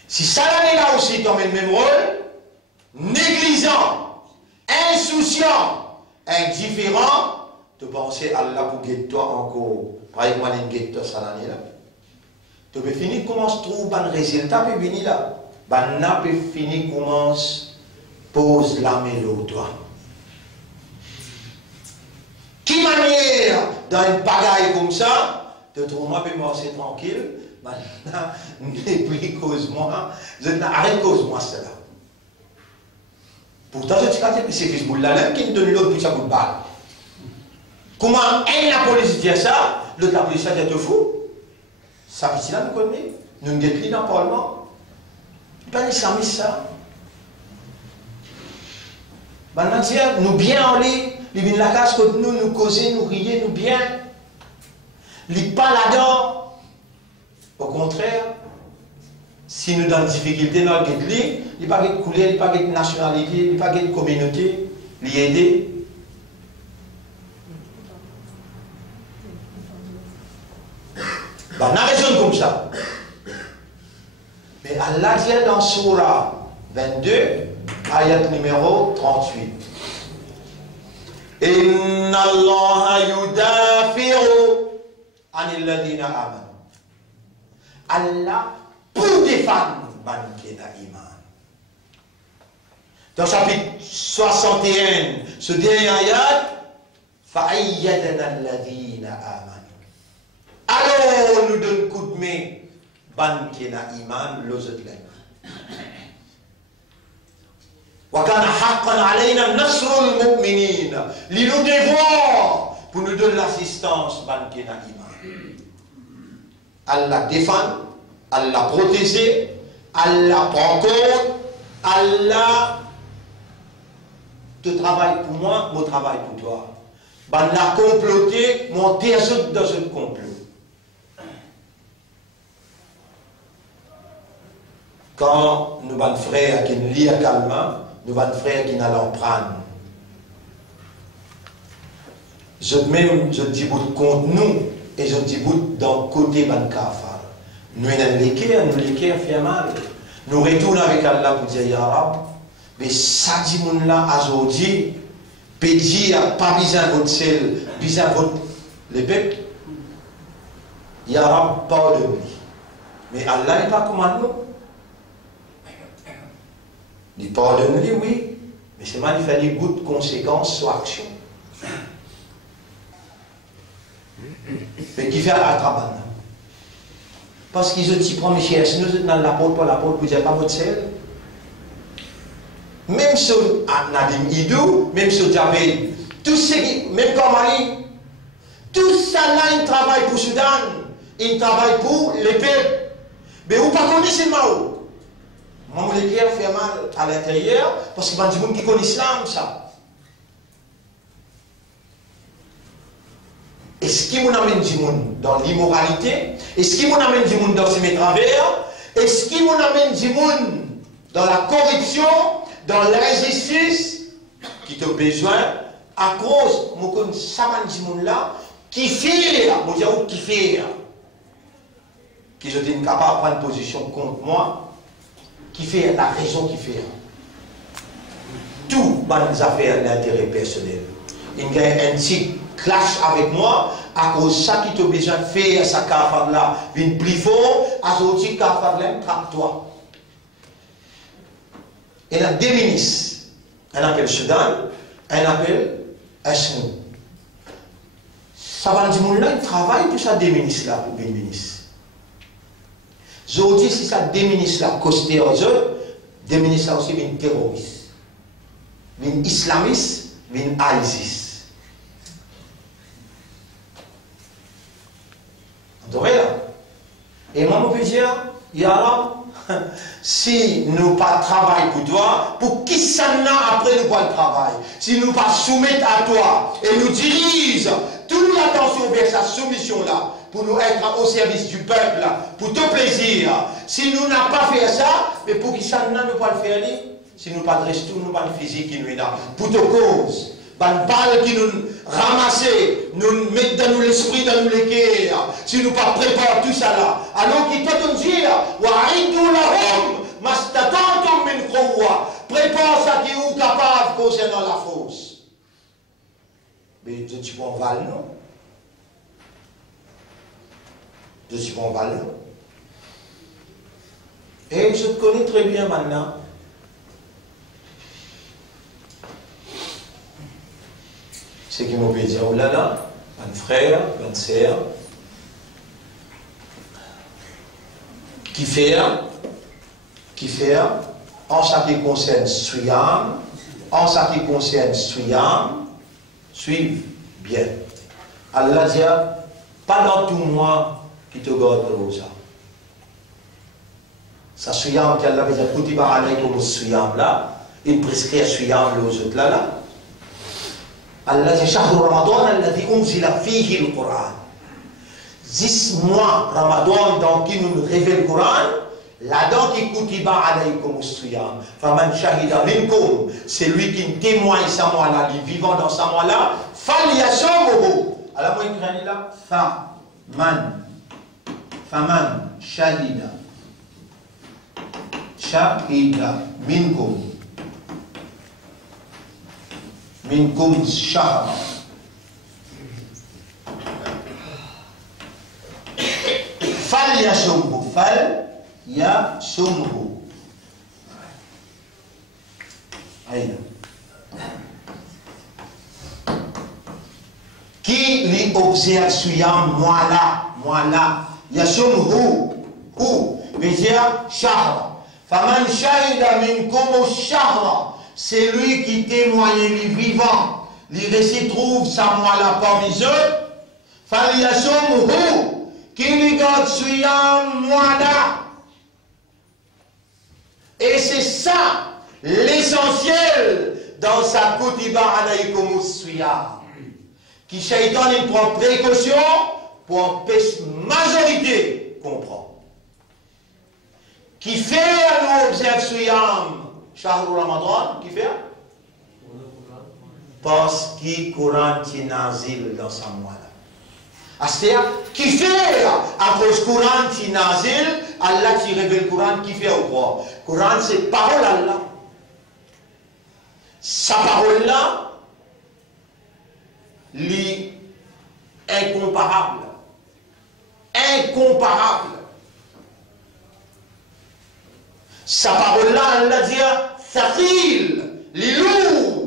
Si ça l'année là aussi, tu as le même rôle, négligent, insouciant, indifférent, tu penses à Allah pour guider toi encore. Par exemple, il guide toi ça l'année là. Tu peux finir comment se trouve un résultat, puis venir là. Ben, n'a pas fini commence, pose la mélodie, toi. Qui manière, dans une bagaille comme ça, te trouve moi, puis marcher tranquille, maintenant, n'oublie cause-moi, arrête cause-moi cela. Pourtant, je te dis que c'est Facebook là, qui me donne l'autre pour ça bout de balle. Comment elle, la police dit ça, l'autre la police dit te fou. Ça, petit là, nous connaissons. Nous ne guettons dans le Parlement. Ben, les islamistes, ça. Ben, nous bien en lit, ils viennent la casse contre nous, nous causer, nous rier, nous bien. Ils pas là-dedans. Au contraire, si nous dans des difficultés dans le guet-lit, il n'y a pas de couleur, il n'y a pas de nationalité, il n'y a pas de communauté, il y a aider. Ben, on a raison comme ça. Mais Allah dit dans Surah 22, ayat numéro 38. Inna Allah yudafi'u anil ladina amanu. Allah pour défendre ban kena iman. Dans chapitre 61, ce dernier ayat, fa'ayyadana alladina amanu. Alors nous donne coup de main ban kena iman l'ozotlen. Wa kana haqqan alayna nasrul mu'minin. Li nous devons pour nous donner l'assistance ban kena iman. Allah défend, Allah protéger, Allah prend compte, Allah te travaille pour moi, mon travail pour toi. Ben la comploter, monter dans un complot. Quand nous avons frères qui nous lisent calmement, nous avons frères qui n'allons prendre. Je dis bout contre nous et je dis bout dans le côté ban kafar. Nous avons l'équerre fait mal. Nous retournons avec Allah pour dire Ya Rab, mais ça dit mon là aujourd'hui, pédi a pas besoin de votre sel, besoin de votre le peuple. Ya Rab, pardonne-lui. Mais Allah n'est pas comme nous. Il pardonne-lui, oui, mais c'est mal, il fallait goût de conséquences sur action. Mais qui fait à travail? Parce qu'ils ont dit, prends mes chers, si nous sommes dans l'apôtre, vous n'avez pas votre sel. Même si Nadim Idou, même si Javel, tout ce qui, même comme Ali, tout ça là, il travaille pour Soudan, il travaille pour les peuples. Mais vous ne connaissez pas Mao. Mon l'équerre fait mal à l'intérieur parce qu'il y a des gens qui connaissent l'islam, ça. Est-ce qu'il m'amène du monde dans l'immoralité? Est-ce qu'il m'amène du monde dans ses travers? Est-ce qu'il m'amène du monde dans la corruption, dans l'injustice qui te besoin à cause de ce monde là qui fait, qui fait, qui je suis capable de prendre position contre moi? Qui fait la raison qui fait. Tout dans les affaires d'intérêt personnel. Il y a un petit clash avec moi, à cause de ça qui te besoin de faire, sa cafard là, vient plus fort, à ce petit cafard là, trappe-toi. Il y a deux ministres. Un appelle Soudan, un appelle Esmou. Ça va dire, là, il travaille pour ça, deux ministres là, pour une ministre. Je vous dis, si ça déministre la costé aux autres, déministre aussi une terroriste, une islamiste, une ISIS. Vous voyez là? Et moi, je peux dire, Ya Rab, si nous pas travaillons pour toi, pour qui ça n'a après nous pas le travail? Si nous pas soumettre à toi et nous dirige toute l'attention vers sa soumission là, pour nous être au service du peuple, pour tout plaisir. Si nous n'avons pas fait ça, mais pour qui ça nous ne pas le faire, si nous pas de resto, nous pas de physique qui nous est là, pour toute cause. Ban balle qui nous ramasser, nous mettre dans nous l'esprit, dans nous l'équerre, si nous pas préparer tout ça là. Alors qu'il peut nous dire, wa'idou lahum mastatantum min quwwa. Prépare ça qui est capable concernant la fosse. Mais je suis pas en val, non? Je suis pas en val, non? Et je te connais très bien maintenant. C'est qui m'ont dit, oh là là, un frère, une sœur, qui fait, en ce qui concerne Suyam, en ce qui concerne Suyam, suivez bien. Allah dit, pas dans tout moi qui te garde pour ça. Ça Suyam, qui Allah dit, Kutiba alaykum Suyam là, il prescrit Suyam aux autres là. Allah dit, Shahru Ramadan, alladhi unzila fihi al-Qur'an. 10 mois Ramadan dans qui nous révèle le Coran, là-dedans qui kutiba alaykum as-siyam. Faman shahida minkum, c'est lui qui témoigne ça mois-là, il vivant dans ça mois-là, falyasumhu. Alors moi il crée là, faman shahida minkum shahra. فليصمه أين qui lui observe Suyam moi là yasumhu veut dire shahr faman shahida minkum shahra, c'est lui qui témoigne lui vivant lui se trouve sa moi là parmi eux falyasumhu qui lui garde Suyam Moana. Et c'est ça l'essentiel dans sa Kutiba alaykum Suyam. Qui Shaitan il prend précaution pour empêcher majorité comprendre. Qui fait à nous observer Suyam Shahru Ramadan, qui fait? Parce qu'il Coran qui nazil dans sa moana. C'est-à-dire, qui fait à cause du Coran qui nazil, Allah qui révèle le Coran, qui fait au quoi? Le Coran c'est parole Allah. Sa parole là, est incomparable. Incomparable. Sa parole là, Allah dit, Thaqil, les lourds.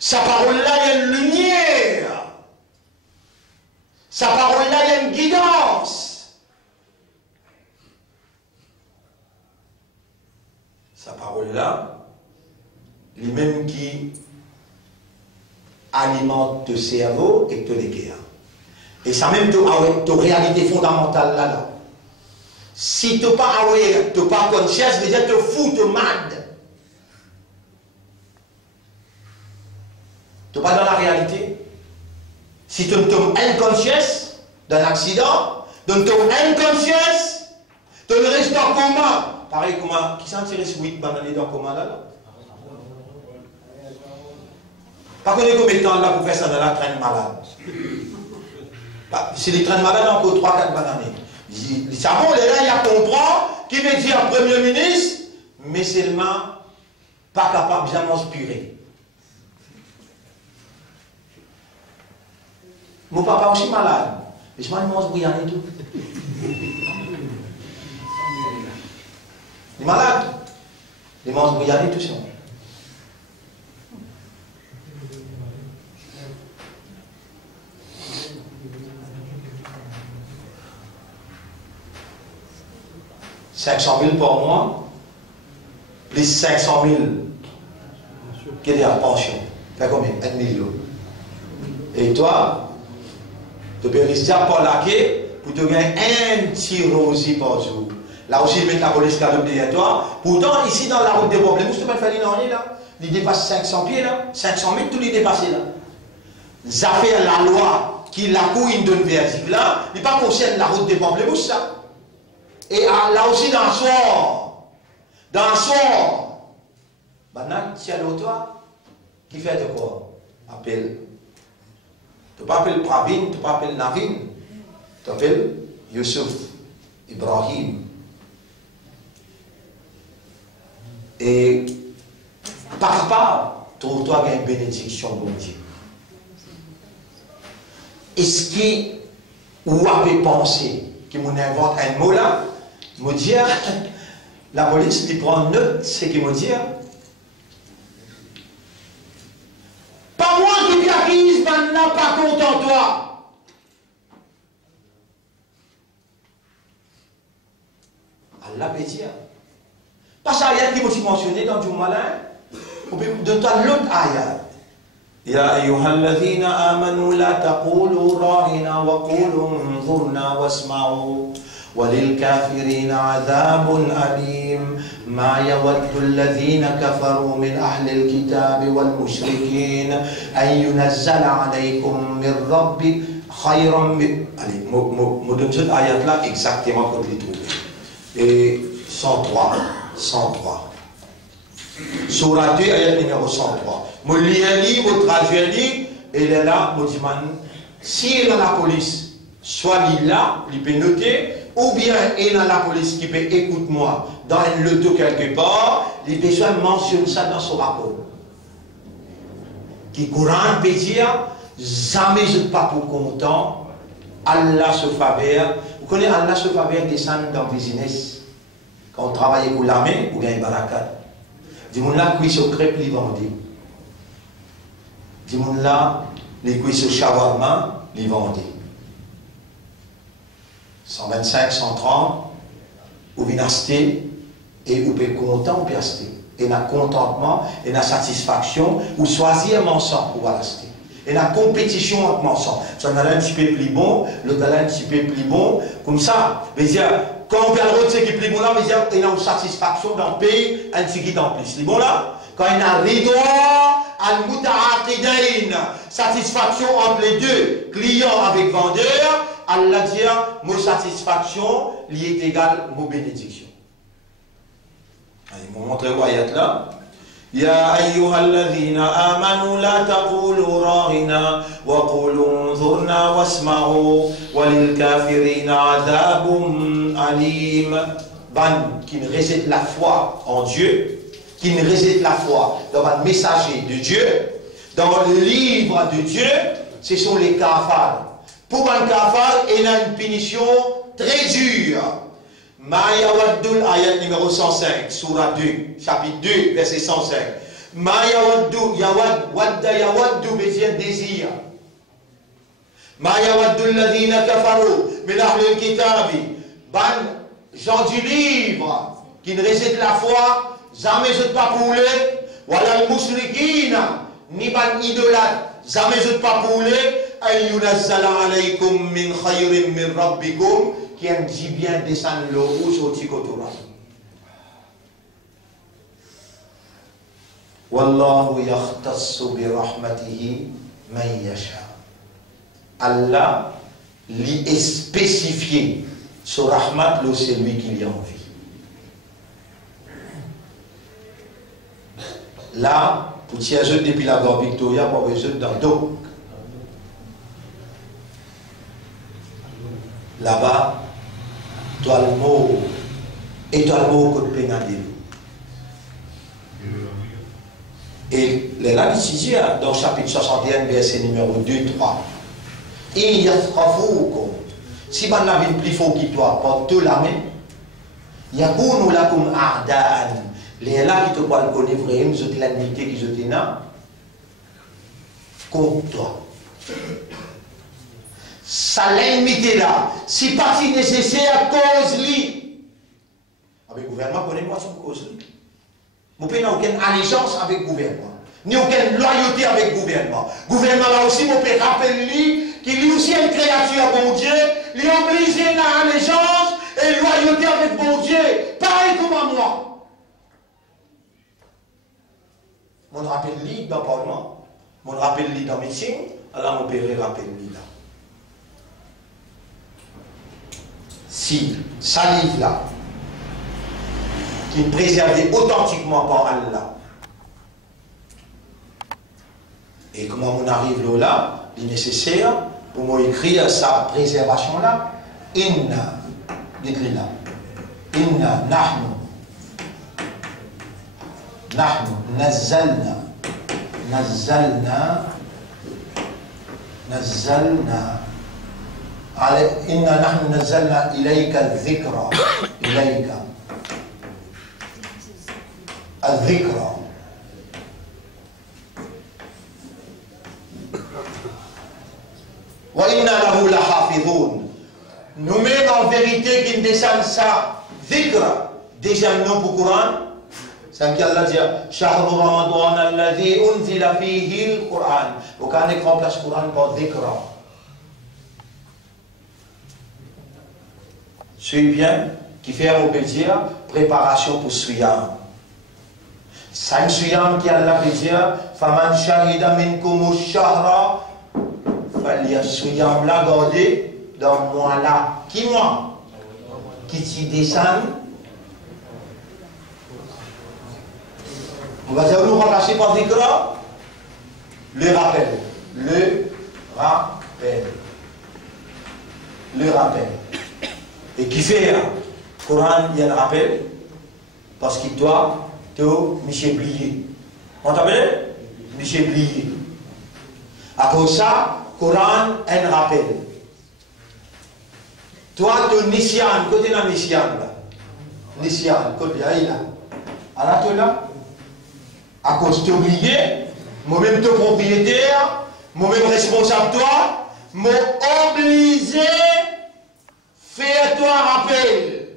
Sa parole-là, il y a une lumière. Sa parole-là, il y a une guidance. Sa parole-là, les mêmes qui alimentent ton cerveau et ton équerre. Et ça même ta réalité fondamentale là. Si tu n'es pas aware, tu n'es pas conscious, déjà tu fous, tu mad. Tu n'es pas dans la réalité. Si tu tombes inconscious d'un accident, tu tombes inconscious, tu restes en coma. Pareil, comment, qui s'en tire ce 8 bananes dans le coma là? Pas qu'on est combien de temps là pour faire ça dans la traîne malade. Si les traînes malades, encore 3-4 bananes. Le savon, là, il y a comprend qui veut dire Premier ministre, mais seulement pas capable de bien m'inspirer. Mon papa aussi malade. Et je m'en mange bouillant et tout. Il est malade. Il mange bouillant et tout ça. $500 000 par mois, plus 500 000 qui est en pension. Fait combien? 1 million. Et toi, tu peux rester à Port-Laquais pour te gagner un petit rosy par jour. Là aussi, il met la police qui a derrière toi. Pourtant, ici, dans la route des problèmes, tu peux faire une année là. Il dépasse 500 pieds là. 500 000, tout les dépasser là. ça fait la loi qui la couille d'une verdict là, il n'est pas conscient de la route des pamplemousses, ça. Et là aussi dans le soir, maintenant, tu as l'autre qui fait de quoi? Appelle. Tu ne t'appelles pas Pravin, tu ne t'appelles pas Navin. Tu t'appelles Yusuf, Ibrahim. Et par part, trouve-toi une bénédiction, bon Dieu. Est-ce que vous avez pensé que vous invente un mot là, me dire, la police qui prend note, c'est qui me dit, pas moi qui t'accuse, maintenant pas content toi. Allah peut dire. Parce qu'il y a qui vous mentionné dans du malin, ou bien dans l'autre ayat. يا أيها الذين آمنوا لا تقولوا راعنا وقولوا انظرنا واسمعوا وللكافرين عذاب أليم ما يود الذين كفروا من أهل الكتاب والمشركين أن ينزل عليكم من ربي خيرا من allez, je donne cette ayat là exactement comme je l'ai trouvé. Et 103. Surah 2, ayat numéro 103. Je lis un livre, je traduis un livre, et il est là, je dis, si il est dans la police, soit il est là, il peut noter, ou bien il est dans la police qui peut écouter moi dans le dos quelque part, il peut mentionner ça dans son rapport. Qui Coran peut dire, jamais je ne suis pas pour content, Allah se faveur. Vous connaissez Allah se faveur descendre dans le business, quand on travaille pour l'armée, ou bien les barakat. Dis-moi là, qui se crêpe, les vendent. Dis-moi là, les qui se shawarma, les vendent. 125, 130, ou bien acheter, et vous pouvez content, ou bien acheter. Et la contentement, et la satisfaction, ou choisir un mensonge pour l'acheter. Et la compétition entre mensonges. Ça en a un petit peu plus bon, l'autre a un petit peu plus bon. Comme ça, quand on regarde l'autre, c'est qui est plus bon là, il y a une satisfaction dans le pays, un petit qui en plus. C'est bon là? Quand il y a un rideau, al-muta'aqidain, satisfaction entre les deux, client avec vendeur, Allah dit, mon satisfaction, lui est égale à mon bénédiction. Allez, je vais vous montrer l'ayat là. يا أيها الذين آمنوا لا تقولوا راعنا وقولوا انظرنا واسمعوا وللكافرين عذاب أليم. Ban qui ne rejette la foi en Dieu, qui ne rejette la foi dans un messager de Dieu, dans le livre de Dieu, ce sont les kafares. Pour un kafar, il a une punition très dure. Ma yawaddul, ayat numéro 105, surah 2, chapitre 2, verset 105. Ma yawaddu, wadda yawaddu, veut dire désir. Ma yawaddul ladhina kafaru, min ahlil kitabi, ban, gens du livre, qui ne rejette la foi, jamais je ne pas pour eux, wala al-mushrikina, ni ban idolâtre, jamais je ne pas pour eux, ayyunazzala alaykum min khayrin min rabbikum, qui aime dit bien descendre le rouge au Tikotora. Wallahu yakhtassu bi rahmatihi man yasha. Allah lui est spécifié ce rahmat, c'est lui qui lui a envie. Là, pour tirer jeu depuis la gare Victoria, pour besoin dans dos. Là-bas, toi le mot, et toi le mot que tu et les là, ici, dans le chapitre 61, verset numéro 2, 3. Il y a si man a plus fort que toi, porte la main, il y a pour là comme ardaan. Les là qui te parlent connaît vraiment, je te l'amitié qui je te n'a, contre toi. Ça l'amitié là, si pas si nécessaire à cause lui. Avec le gouvernement, connaissez-moi son cause lui. Vous n'avez aucune allégeance avec le gouvernement, ni aucune loyauté avec le gouvernement. Le gouvernement là aussi, vous pouvez rappeler lui qu'il est aussi une créature à bon Dieu, il est obligé à allégeance et loyauté avec bon Dieu, pareil comme à moi. On rappelle lui dans le Parlement, on rappelle lui dans le médecine, Allah mon père rappelle-lui là. Si ça livre là, qui est préservé authentiquement par Allah, et comment on arrive là, il est nécessaire pour moi écrire sa préservation là. Inna, dites-le là. Inna nahnu nazzalna inna nahnu nazzalna ilayka al-dhikra wa inna lahu lahafidhun. Nous-mêmes en vérité qui descendent ça, dhikra, déjà un nom pour Coran. C'est ce qu'Allah dit, Shahru Ramadan alladhi unzila fihi al-Quran. Aucun ne remplace le Coran par dhikra. Suivez bien, qui fait un dire préparation pour Suyam. C'est un Suyam qui Allah veut dire, Faman shahida minkum ash-shahra, fallait Suyam la garder dans moi là. Qui moi? Qui t'y descend? On va dire nous remplacer par dhikra. Le rappel. Et qui fait le Coran, il y a un rappel, parce qu'il doit te m'oublier. On t'appelle m'oublier. À cause de ça, Coran, un rappel. Toi, tu Nisyan, côté de la Nisyan, là. Nisyan, côté là. Alors, tu là, à cause de t'oublier, moi-même, ton propriétaire, moi-même, responsable, toi, m'ont obligé. Fais-toi rappel.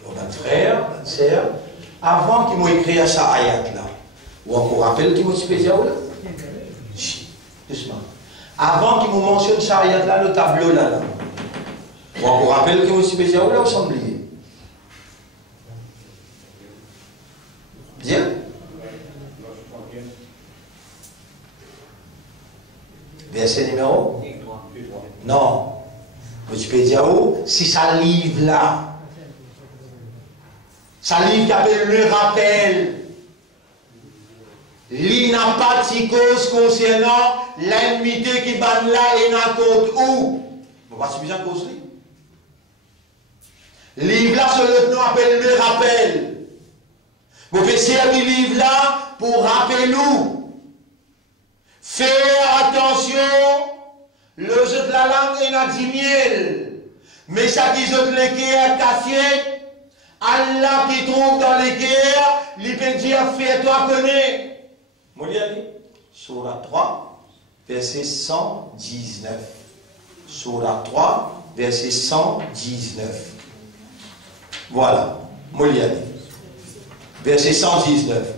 Alors, notre frère, notre sœur, avant qu'ils m'ont écrit à sa ayat là, ou encore rappel qu'ils m'ont spécial là, doucement. Avant qu'ils m'ont mentionné sa ayat là, le tableau là, ou encore rappel qu'ils m'ont spécial là, au sanglier. Bien. Verset numéro? Non. Tu peux dire où? Si ça livre là. Ça livre qui appelle le rappel. Il n'a pas de cause concernant l'ennemité qui va là et n'a compte où? On va suffisant cause lui. Livre là, ce le nom appelle le rappel. Vous pouvez servir livre là pour rappeler nous. Faire attention, le jeu de la langue est n'a dit miel. Mais ça qui jeu de l'équerre cassé, Allah qui trouve dans l'équerre, il peut dire fais-toi connaître. Moliani, Surah 3, verset 119. Surah 3, verset 119. Voilà, Moliani. Verset 119.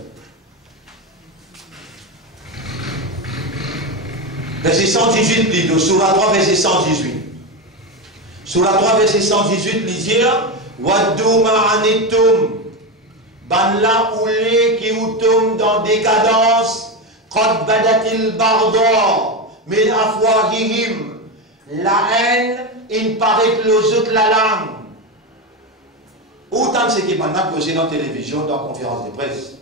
Verset 118 plutôt. Surah 3, verset 118. Surah 3, verset 118, lisir. Waddu ma'anitum. Banla oulé qui outum dans décadence. Qad badatil bardor. Min afwahihim. La haine, il paraît que le jeu de la langue. Autant ce qui est maintenant causé dans la télévision, dans la conférence de presse.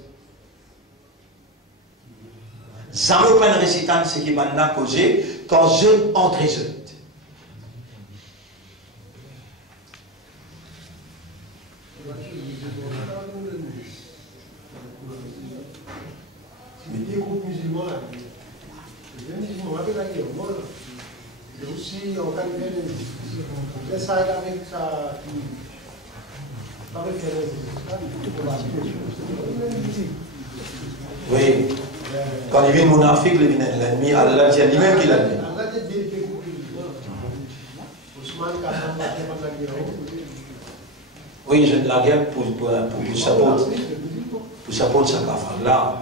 Ça me prend récitant ce qui est maintenant causé quand je entre les autres. Les groupes musulmans, c'est aussi en Californie. Ça avec ça. Oui. Quand il vient mon affiche, il vient l'ennemi, Allah dit lui-même qu'il l'a dit. Oui, je ne la guerre pour supporter sa kafar. Là,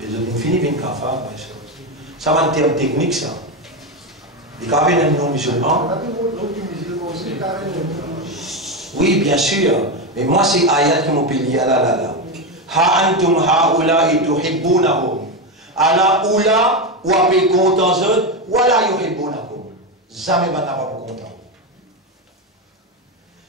mais je ne finis bien kafar. Ça va en termes techniques, ça. Les kafars, un non musulman. Oui, bien sûr. Mais moi, c'est ayat qui m'ont payé. Là. Ha antum haula tuhibbunahum. Ala oula, ou appelez content eux, wala yuhibbunakum. Jamais va n'avoir pas content.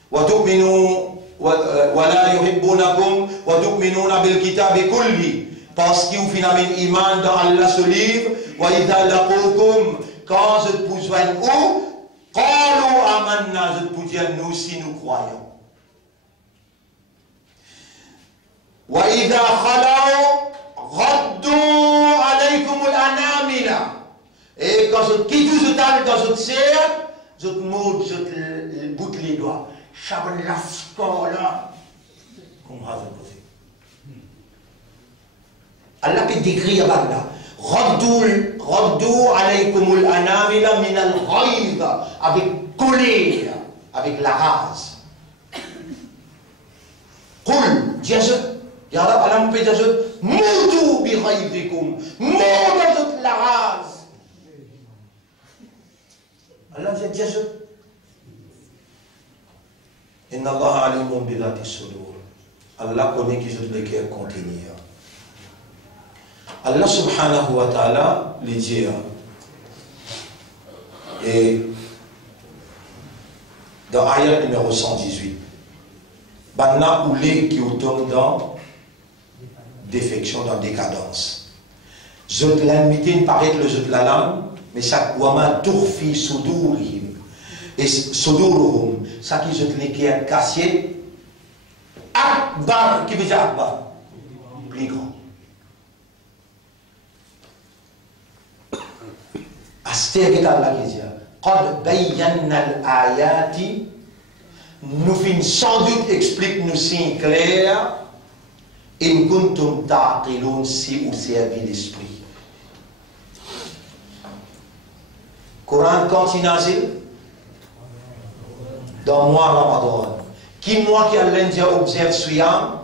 Wa tu'minu wala yuhibbunakum wa tu'minuna bil kitabi kulli. Parce que vous finalement iman dans Allah ce livre, wa idha laqukum, quand je vous joigne où, qalu amanna, je vous dis nous si nous croyons. Wa idha khalaw raddu alaykum al-anamila. Et quand je quitte vous, je t'arrive dans votre serre, je te montre, je te boute les doigts. Chabal la scola. Comment va vous poser? Allah peut décrire là. Raddu alaykum al-anamila min al-ghayz, avec colère, avec la rage. Qul, dis-je. Ya Rab, Allah me peut dire, moutou bi ghayzikum, moutou toute la rage. Allah dit, dis-je. Inna Allah alimun bi dhati sudur. Allah connaît qui je les cœurs contenir. Allah subhanahu wa ta'ala lui dit, et dans ayat numéro 118, Banna ou les qui tombent dans défection, dans décadence. Je te l'admets, paraît le je te la langue, mais ça, wama turfi sudurihim, et suduruhum, ça qui je te l'ai cassé, akbar, qui veut dire akbar, plus grand. Aster qui t'a la qui dit, qad bayyana al-ayati, nous fin sans doute explique nous signes clairs, in kuntum ta'qilun, si vous servez l'esprit. Coran continue dans le mois Ramadan. Qui moi qui allait dire observe Suyam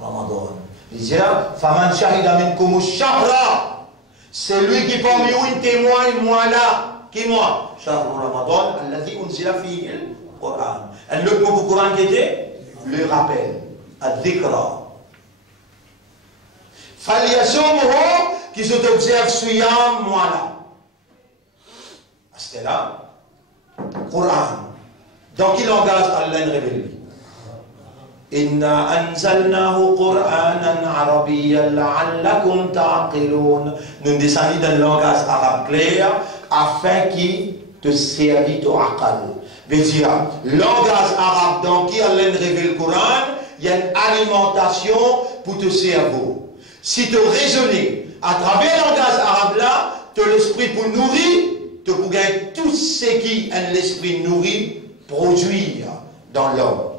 Ramadan. Il dit faman shahida minkum ash-shahra, c'est lui qui parmi vous témoigne moi là. Qui moi? Shahru Ramadan alladhi unzila fihi al-Quran. Et le mot du Coran qui était le rappel, ad-dhikra. Falyasumuhu, qui se observe Suyam moi là. C'était là, Coran. Dans quel langage Allah révèle? Inna anzalnahu Qur'anan arabiyyan la'allakum ta'qilun. Nous descendons dans le langage arabe clair afin qu'il te servit au aqal. Veut dire, langage arabe dans qui Allah révèle le Coran, il y a une alimentation pour ton cerveau. Si tu raisonnes à travers le langage arabe là, tu as l'esprit pour nourrir, tu peux gagner tout ce qui est l'esprit nourri produire dans l'homme.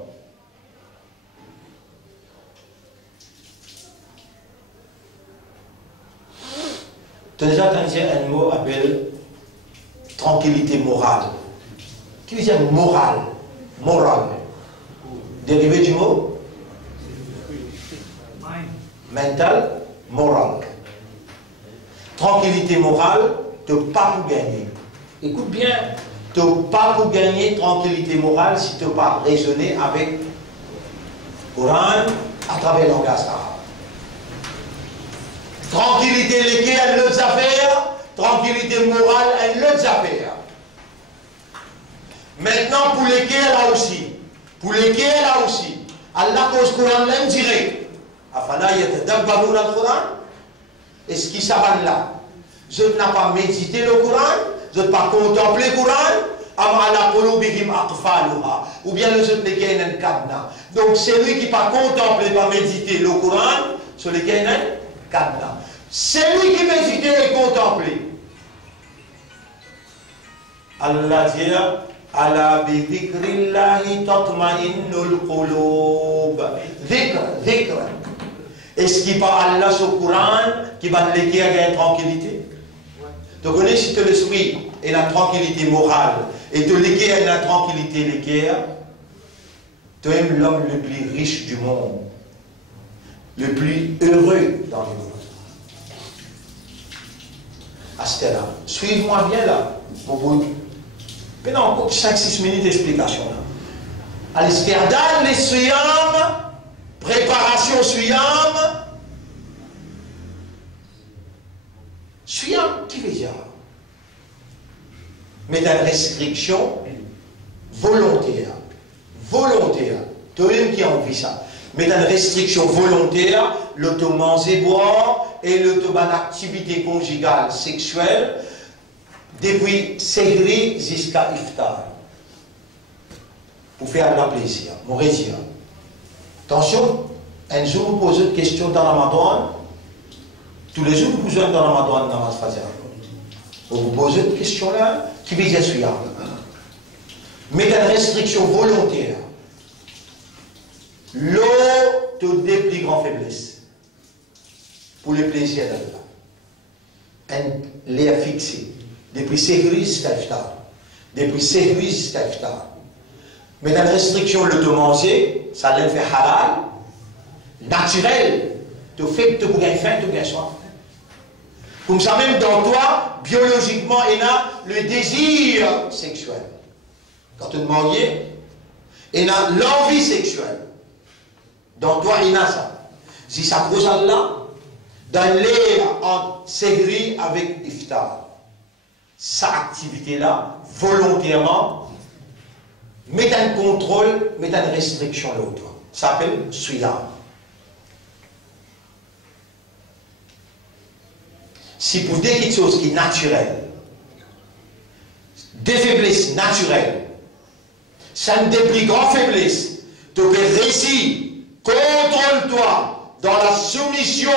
Tu as déjà entendu un mot appelé tranquillité morale. Qui veut dire morale? Morale. Dérivé du mot mental, moral. Tranquillité morale, tu n'as pas pour gagner. Écoute bien, tu n'as pas pour gagner tranquillité morale si tu n'as pas raisonné avec le Coran à travers le langage arabe. Tranquillité lesquelles elle le affaires, tranquillité morale elle le affaires. Maintenant pour lesquelles là aussi, Allah cause Coran l'aime direct. Afala yatadabbaruna al-Quran. Est-ce qu'il s'abonne là? Je n'ai pas médité le Coran, je n'ai pas contemplé le Coran, ou bien le je n'ai un cadenas. Donc celui qui n'a pas contemplé, pas médité le Coran, sur lequel il y a un cadenas. Celui qui médite et contemplé. Allah dit ala bi dhikrillahi tatma'innul qulub. Dhikr. Est-ce qu'il parle Allah sur le Coran qui va te laisser à une tranquillité? Tu connais si tu l'esprit et la tranquillité morale et te laisser à la tranquillité l'équerre, tu es l'homme le plus riche du monde, le plus heureux dans le monde. À ce là, suive-moi bien là, mon bout. Maintenant, 5-6 minutes d'explication là. Al-Istirdan, les suyam, préparation suyam. Suyam, qui veut dire? Mais une restriction volontaire. Volontaire. Tout le monde qui a envie ça. Mais une restriction volontaire, l'automanger boire et l'autoban-activité conjugale sexuelle depuis Sehri jusqu'à Iftar. Pour faire un plaisir, mon récit. Attention, un jour vous posez une question dans Ramadan, tous les jours vous posez dans Ramadan dans Namaz Fajr. Vous posez une question là, qui veut dire celui-là. Mais une restriction volontaire. L'eau te des plus grandes faiblesses. Pour le plaisir d'Allah. Un l'air fixé. Depuis Sehri jusqu'à Iftar. Depuis Sehri jusqu'à Iftar. Mais la restriction, le de manger, ça l'aime fait halal, naturel, te fait que tu gagnes faim, tu gagnes soif. Comme ça, même dans toi, biologiquement, il y a le désir sexuel. Quand tu te manges, il y a l'envie sexuelle. Dans toi, il y a ça. Si ça cause là, dans l'air en Sehri avec Iftar, cette activité-là, volontairement, met un contrôle, met une restriction l'autre. Ça s'appelle Suyam. Si pour dire quelque chose qui est naturel, des faiblesses naturelles, ça ne des plus grandes faiblesses, tu peux réussir, contrôle-toi dans la soumission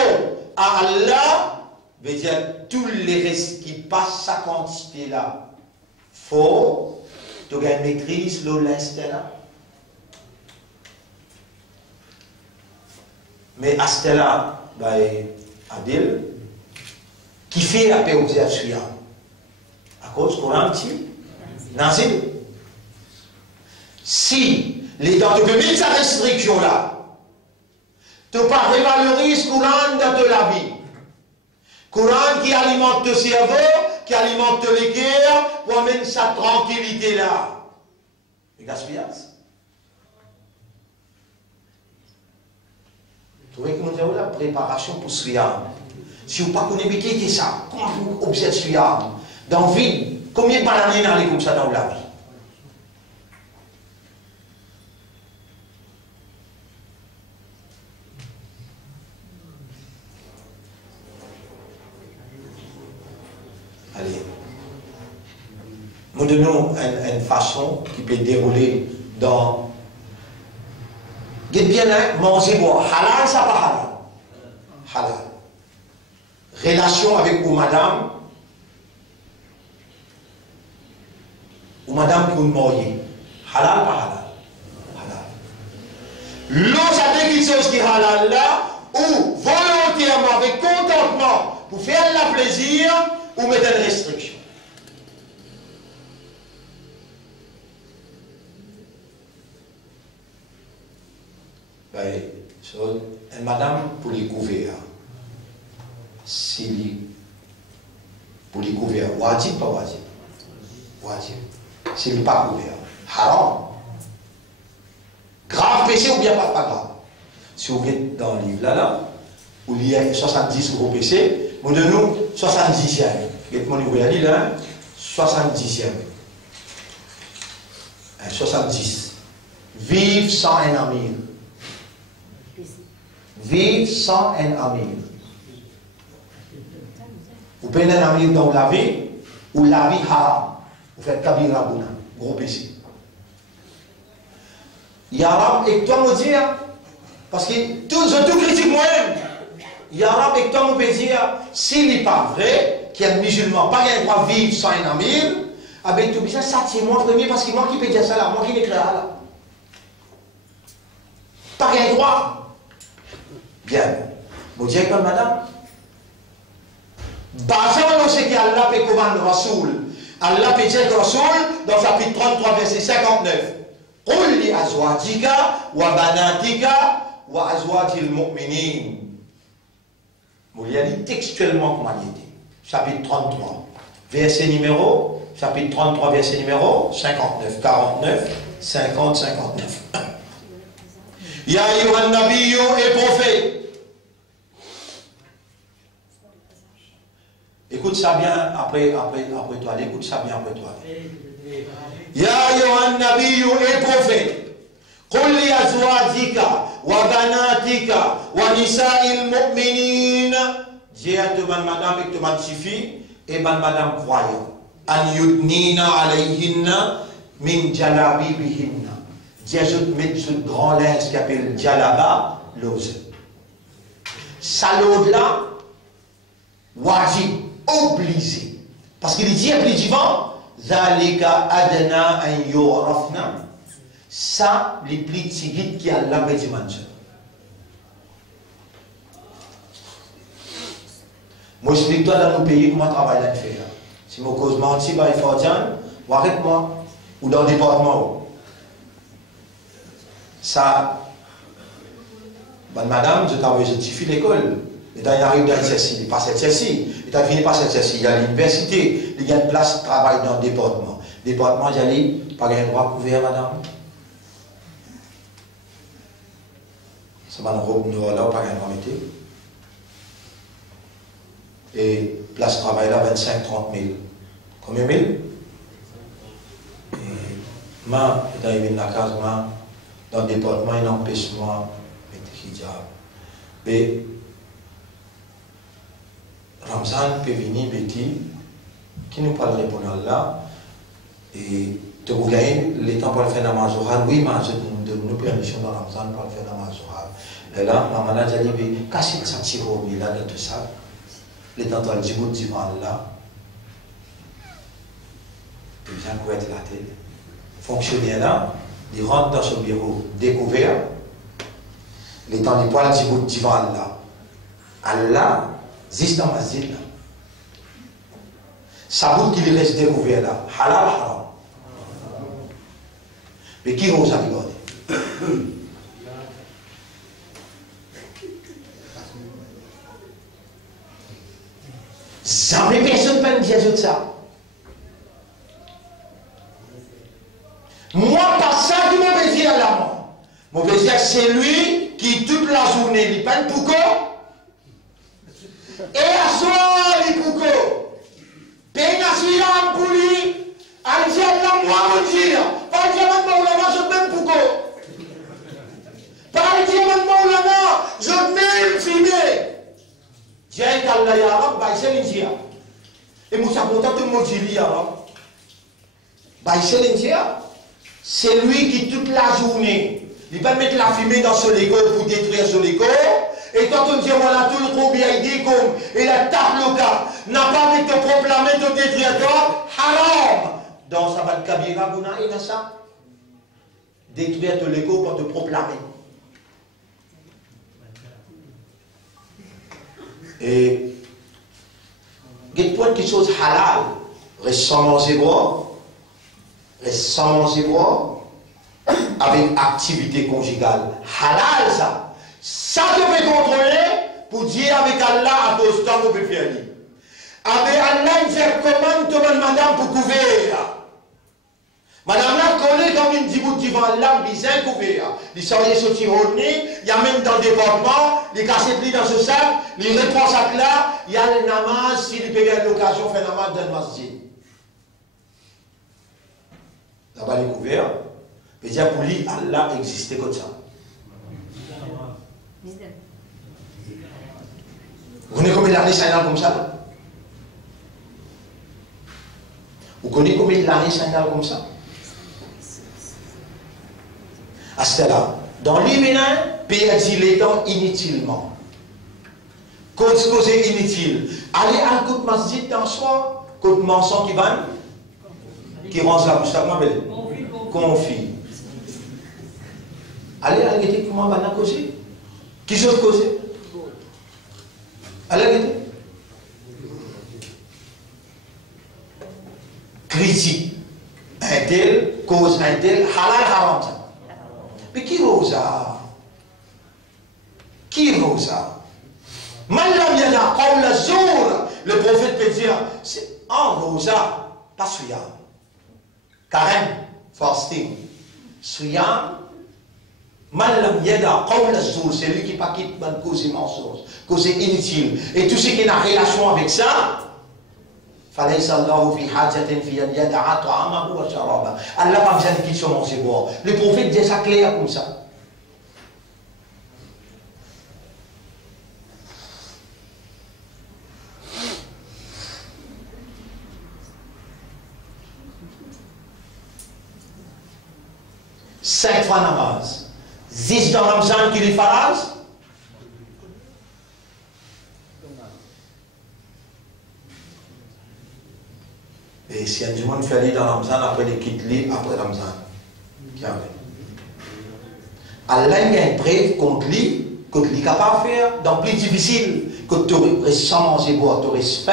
à Allah, veut dire tous les restes qui passent sa quantité là, faut tu as une maîtrise, l'instant. Mais à ce là, Adil, qui fait la paix aux Zéasuya? À cause du Coran, Nazil. Si les dents de mettre sa restriction là, tu ne pas revaloriser le Coran dans la vie. Coran qui alimente le cerveau, qui alimente les guerres, pour amener sa tranquillité là. Le gaspillage. Vous voyez comment dire la préparation pour Suyam. Si vous ne connaissez pas qui ça, comment vous observez Suyam? Dans la vie, combien de bananes n'allez comme ça dans la vie? Allez. Nous donnons une façon qui peut dérouler dans. Dites bien, manger, boire. Halal, ça pas halal. Halal. Relation avec ou madame. Ou madame pour marier. Halal, pas halal. Halal. L'eau, ça fait quelque chose qui est halal là, ou volontairement, avec contentement, pour faire la plaisir, ou mettre une restriction. Une madame pour les couverts, si pour les couverts, wajib pas wajib? Wajib. S'il n'est pas couvert, haram. Grave péché ou bien pas grave? Si vous êtes dans le livre là, où il y a 70 gros péchés, vous donnez nous 70e. Vous mon livre là, 70e. 70. Vive sans un ami. Vive sans un ami. Vous prenez un ami dans la vie, ou la vie haram. Vous faites kabira bouna, gros péché. Yaram, et toi me dire, parce que je tout critique moi-même. Yaram, et toi me dire, s'il n'est pas vrai, qu'il y a un musulman, pas qu'il doit vivre sans un ami, ah ben tout bizarre, ça c'est moi premier, parce que moi qui peux dire ça là, moi qui l'écris là. Pas qu'il droit. Bien. Vous dites comme madame, basant le ce qu'Allah peut commander Rasoul. Allah peut dire que Rasoul, dans le chapitre 33, verset 59, قل لأزواجك وبناتك وأزواج المؤمنين. Vous l'avez dit textuellement comme il était. Chapitre 33, verset numéro chapitre 33, verset numéro 59, 49, 50, 59. Ya ayyuhan nabiyyu et prophète. Écoute ça bien après toi, écoute ça bien après toi. Ya ayyuhan nabiyyu et prophète. قل لأزواجك وبناتك ونساء المؤمنين. Dis à madame et à ses filles et madame croyant. An yudnina alayhinna min jalabibihinna. Dis à mettre ce grand linge qui appelle jalaba, l'ose. Salode là, wajib, obligé. Parce qu'il dit plus vivant, zalika adna an yurafna. Ça, les plis de sigit qui a la dimension. Moi, je explique-toi dans nos pays comment travailler là faire. Si mon cause menti, il faut dire, ou arrête-moi, ou dans le département. Ça, bonne madame, je t'avoue, je t'ai fait l'école. Et dans il arrive dans celle-ci, il passe celle-ci, il t'a fini par celle-ci, il y a l'université, il y a une place de travail dans le département. Département, j'allais, pas un droit couvert, madame. Ça va dans robe noire là, pas un droit métier. Et place de travail là, 25-30 000. Combien de mille? Et moi, dans la case, dans le département, il empêche moi de mettre hijab. Mais Ramzan peut venir, Betty, qui nous parle pour Allah, et te vous gagnez, les temps pour le faire dans ma Zohar, oui, mais je donne nous permission dans Ramzan pour le faire dans ma Zohar. Et là, ma maman a dit, cassez ça, tiro, il a de tout ça. Les temps pour le Djibout devant Allah, et bien qu'on être la tête. Fonctionnaire là, il rentre dans ce bureau découvert, les temps les poils Djibout devant Allah. Allah, juste dans ma zine. Ça bout qu'il reste découvert là, halal, haram. Mais qui vous a regardé? Jamais personne ne peut me dire ça. Moi, pas ça qui me dire à la mort. Mon plaisir, c'est lui qui, toute la journée, il peine pour quoi? Et à soir, il pour quoi? Peine à soir pour lui. À dire, là, moi, mon dire. Pas dire, maintenant, là, je m'aime pour quoi? Pas dire, maintenant, là, je m'aime filmer. Dieu est Allah, ya Rab, c'est l'India. Et Moussa Content de Mojili, ya Rab. C'est l'India. C'est lui qui, toute la journée, il va mettre la fumée dans ce Lego pour détruire ce Lego. Et quand on dit, voilà, tout le groupe, il a dit comme, et la tabloka n'a pas mis de proclamer, de détruire toi, haram. Dans Sabat Kabira, Bouna, il y a ça. Détruire ton Lego pour te proclamer. Et il y a quelque chose halal, récemment avec activité conjugale. Halal ça. Ça te fait contrôler pour dire avec Allah à cause de temps qu'on peut faire. Avec Allah, il fait comment te demande madame pour couvrir. Madame là, collée comme une dibout devant Allah, bizarre couvert. Il sort sorti au nez, il y a même dans le département, il casse plis dans ce sac, il reprend ce sac là, il y a le namaz, s'il peut avoir l'occasion, fait namaz dans le masjid. Là-bas, il est couvert. Mais dire pour lui, Allah existait comme ça. Vous connaissez combien d'années ça y a comme ça? Vous connaissez combien d'années ça y a comme ça? À ce là, dans l'immédiat, perdit les temps inutilement. Cause inutile. Allez à un coup de masjid dans soi, coup de mensonge qui rend la bouche à moi belle. Confie. Allez à l'été, comment on va causer? Qui j'ose causer? Allez à l'été. Critique. Un tel, cause un tel, halal haram. Mais qui rosa? Qui rosa? Le prophète peut dire, c'est en rosa. pas Suyam. Carême, fasting. Suyam, Malam Yeda, c'est lui qui pas quitte bonne cause mensonge, cause inutile. Et tout ce qui est en relation avec ça, Allah n'a pas besoin de qu'il se mange et boire. Le prophète dit ça clair comme ça. Cinq fois namaz. 10 dans Ramzan qui les faraz. Et si un monde fait aller dans Ramzan, après les quitte les après Ramzan. Allah a une preuve contre lui, que tu es capable de faire, dans plus difficile, que tu aurais sans manger boire, tu aurais faim.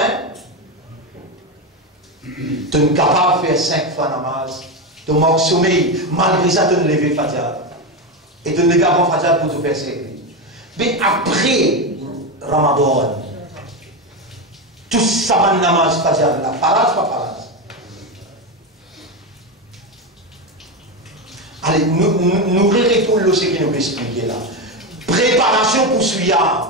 Tu es capable de faire 5 fois namaz. Tu manques sommeil, malgré ça, tu ne lever Fajr. Et tu ne gardes pas Fajr pour te faire servir. Mais après Ramadan, tout ça va namaz Fajr, la parade, pas parade. Allez, nous réécoutons ce qu'il nous a expliqué là. Préparation pour Suyam.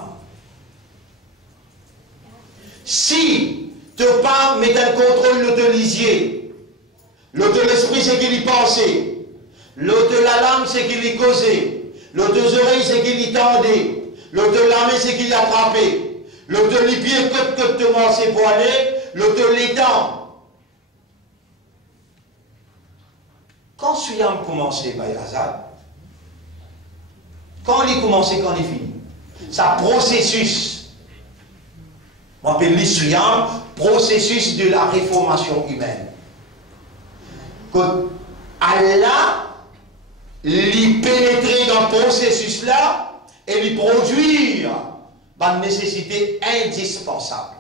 Si tu ne pas mettre un contrôle de lisier, l'autre l'esprit c'est qu'il y pensait, l'autre la langue c'est qu'il y causait, l'autre oreilles c'est qu'il y tendait, l'autre la main c'est qu'il y attrapait, l'autre les pieds que tu manges pour aller, l'autre les dents. Quand Suyam commençait, Bayazad, quand il commençait, quand il finit, ça processus, on appelle le Suyam, processus de la réformation humaine. Que Allah lui pénétrer dans le processus-là et lui produire une nécessité indispensable.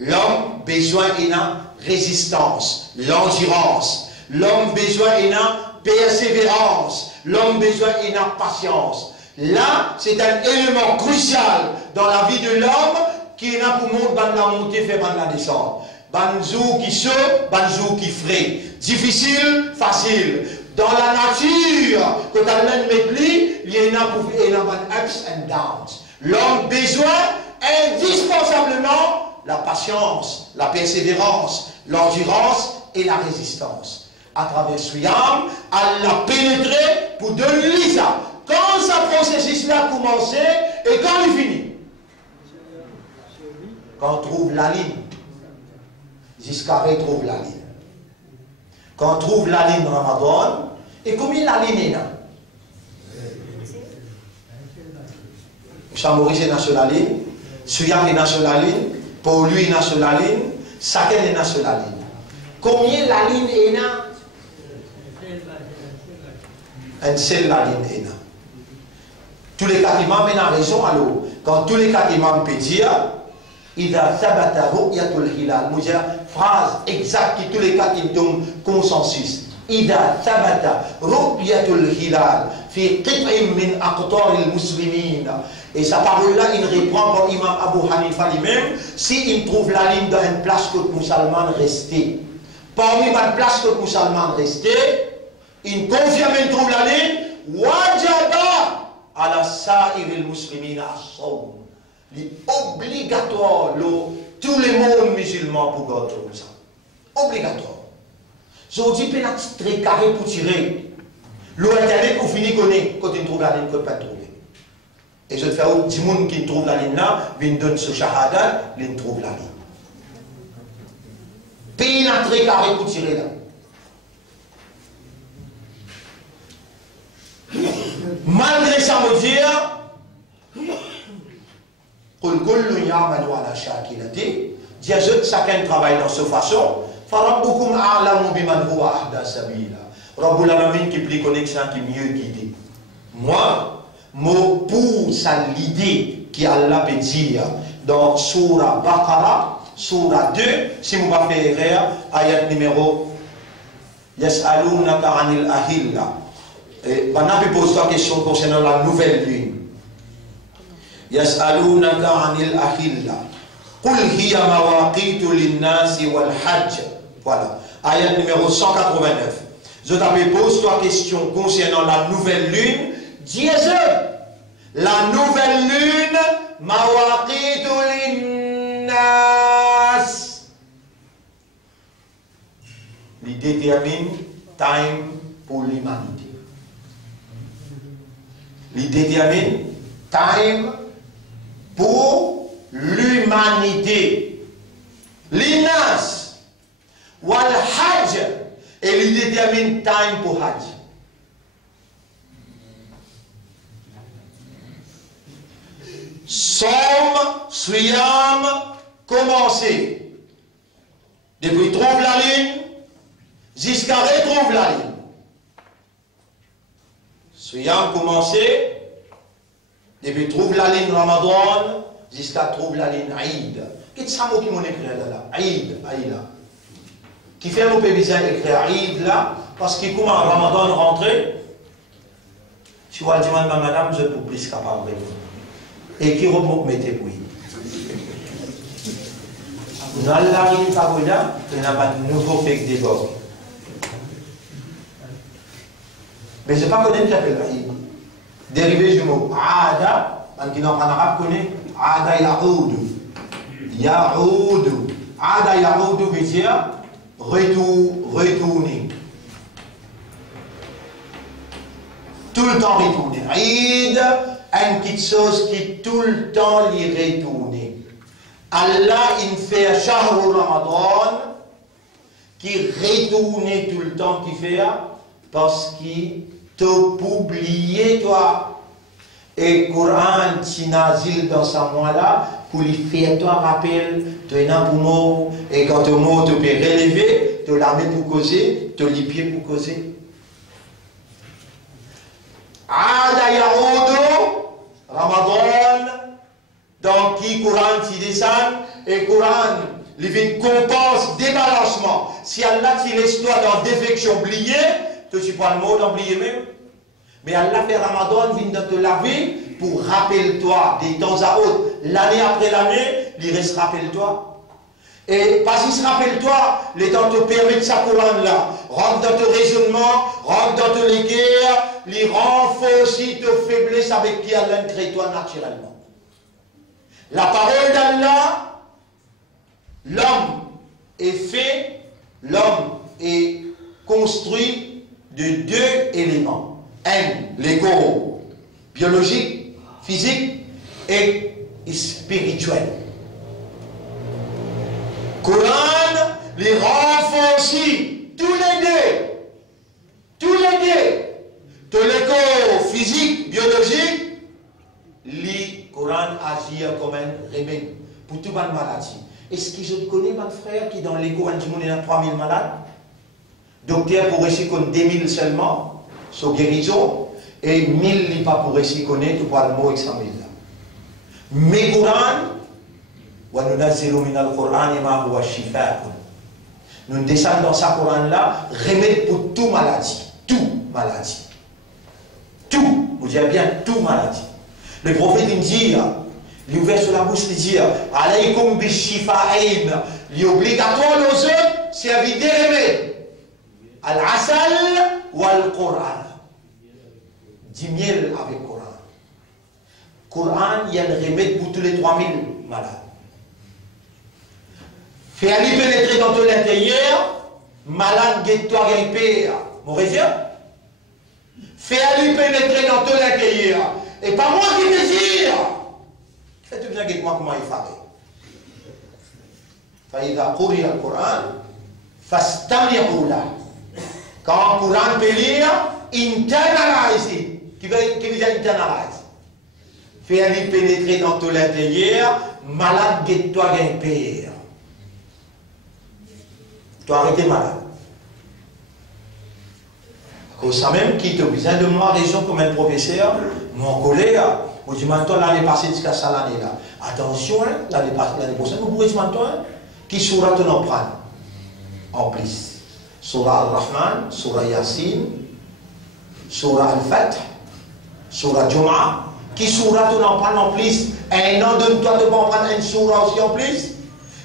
L'homme besoin d'une résistance, l'endurance. L'homme besoin d'une persévérance. L'homme besoin d'une patience. Là, c'est un élément crucial dans la vie de l'homme qui est là pour la montée, faire la descente. Banzou qui saute, banzou qui frais. Difficile, facile. Dans la nature, quand on a il y a un ups and downs. L'homme besoin indispensablement la patience, la persévérance, l'endurance et la résistance. À travers Suyam, elle l'a pénétré pour donner ça. Quand ce processus-là a commencé et quand il finit. Quand on trouve la ligne, jusqu'à retrouver la ligne. Quand on trouve la ligne Ramadan, et combien la ligne est là? Chamoris est sur la ligne, Suyam est sur la ligne, pour lui est sur la ligne, Saken est sur la ligne. Combien la ligne est là? Un seul la ligne est là. Tous les quatre imams ont raison, alors, quand tous les quatre imams peuvent dire, Ida sabata ru'yatul hilal, nous dire phrase exacte qui tous les quatre ils donnent consensus. Ida sabata ru'yatul hilal, fi qit'in min aqtaril muslimin. Et sa parole-là, il reprend pour l'imam Abu Hanifa lui-même, s'il trouve la ligne dans une place que les musulmans restent. Parmi les places que les musulmans restent, il confirme qu'il trouve la ligne, wajaba ala sa'iril muslimina as-sawm. Il est obligatoire, tous les mondes musulmans pour garder ça. Obligatoire. Je vous dis, il y a un très carré pour tirer. L'internet, vous finissez quand il trouve la ligne, quand il ne pas trouver. Et je fais autre du monde qui trouve la ligne là, il donne ce shahada, il trouve la ligne. Pays n'a très carré pour tirer là. Malgré ça, me dire, chacun travaille dans cette façon. Rabbul Alamin qui est plus connexion, qui est mieux guidé. Moi, je pousse à l'idée qu'Allah peut dire dans Surah Baqarah, Surah 2, si vous m'avez fait erreur, ayat numéro Yas'alunaka anil ahilla. Maintenant, je pose la question concernant la nouvelle lune. Yas'alunaka anil ahilla. قل هي مواقيت للناس والحج. Voilà. Ayat numéro 189. Je t'avais posé trois questions concernant la nouvelle lune. Dis-le. La nouvelle lune, mawaqitu linnas. Il détermine time pour l'humanité. Il détermine time pour l'humanité. L'innas. Wal hajj. Et il détermine time pour hajj. Somme, suyam, commencer. Depuis trouve la ligne, jusqu'à retrouve la ligne. Suyam, commencer. Depuis trouve la ligne Ramadan, jusqu'à trouve la ligne Aïd. Qu'est-ce que c'est qui m'ont écrit là? Aïd, Aïda. Qui fait un peu besoin d'écrire Aïd là, parce que comme en Ramadan rentré, tu vois, je demande à madame, je peux plus capable. Et qui remonte mettez oui. Nous allons arriver par là, il n'y a pas de nouveau fait que des bords. Mais je ne sais pas connaître qui appelle Aïd. Dérivé du mot Aada, en arabe connaît Aada Yaoud. Yaoud. Aada Yaoud veut dire retourner. Tout le temps retourner. Aïd, une petite chose qui tout le temps l'y retourner. Allah, il fait Shahrul Ramadan, qui retourne tout le temps, qui fait, parce qu'il t'a oublié, toi. Et le Coran, tu nazil dans ce mois-là, pour lui faire, toi, rappel, tu es un mot, et quand tu mot, tu peux relever, tu l'as mis pour causer, tu les pieds pour causer. Ada Yaoudo, Ramadan, dans qui Coran s'y descend, et Coran, il vient compense débalancement. Si Allah t'y laisse toi dans défection oubliée, tu ne sais pas le mot d'oublier même. Mais Allah fait Ramadan, vient de te laver pour rappelle-toi des temps à autre. L'année après l'année, il reste rappelle-toi. Et parce qu'il se rappelle-toi, les temps te permettent sa Coran là. Rentre dans ton raisonnement, rentre dans ton guerres, les renforce ta faiblesse avec qui Allah crée toi naturellement. La parole d'Allah, l'homme est fait, l'homme est construit de deux éléments. Un, l'ego biologique, physique et spirituel. Coran les renforce tous les deux. De l'ego physique, biologique, le Coran agit comme un remède pour toute maladie. Est-ce que je connais mon frère qui dans l'ego, il y a 3000 malades? Docteur pour essayer qu'on 2000 seulement, sur guérison, et 1000 n'est pas pour essayer qu'on ait, tu vois le mot examen là. Mais Coran, nous descendons dans sa Coran là, remède pour toute maladie. Tout, vous dites bien, toute maladie. Le prophète il dit, il ouvert sur la bouche, il dit, alaykum bishifa'in, il est obligatoire aux autres, servir des remèdes. Al-asal ou al-Qur'an. Du miel avec Coran. Coran, il y a le remède pour tous les 3000 malades. Fais-lui pénétrer dans tout l'intérieur, malade, guette-toi, gagne-père. Mauvais dire? Fais-lui pénétrer dans tout l'intérieur. Et pas moi qui désire. Fais-tu bien guette-moi comment il fait. Faïda Quri al-Quran, fastami'u la. Quand le Coran peut lire, internalise. Qui veut dire internalise? Fais-lui pénétrer dans tout l'intérieur, malade, guette-toi, gagne-père. Tu as arrêté malade. Comme ça même, qui te besoin de moi, raison comme un professeur, mon collègue, vous dites maintenant l'année passée jusqu'à ça l'année là. Attention, hein, l'année prochaine, vous pouvez dire maintenant, qui sera ton empreinte en plus. Surah Al-Rahman, Surah Yasin, Surah Al-Fath, Surah Jum'ah, Qui soura, tu n'en prends en plus. Un an, donne-toi de m'en prendre une soura aussi en plus.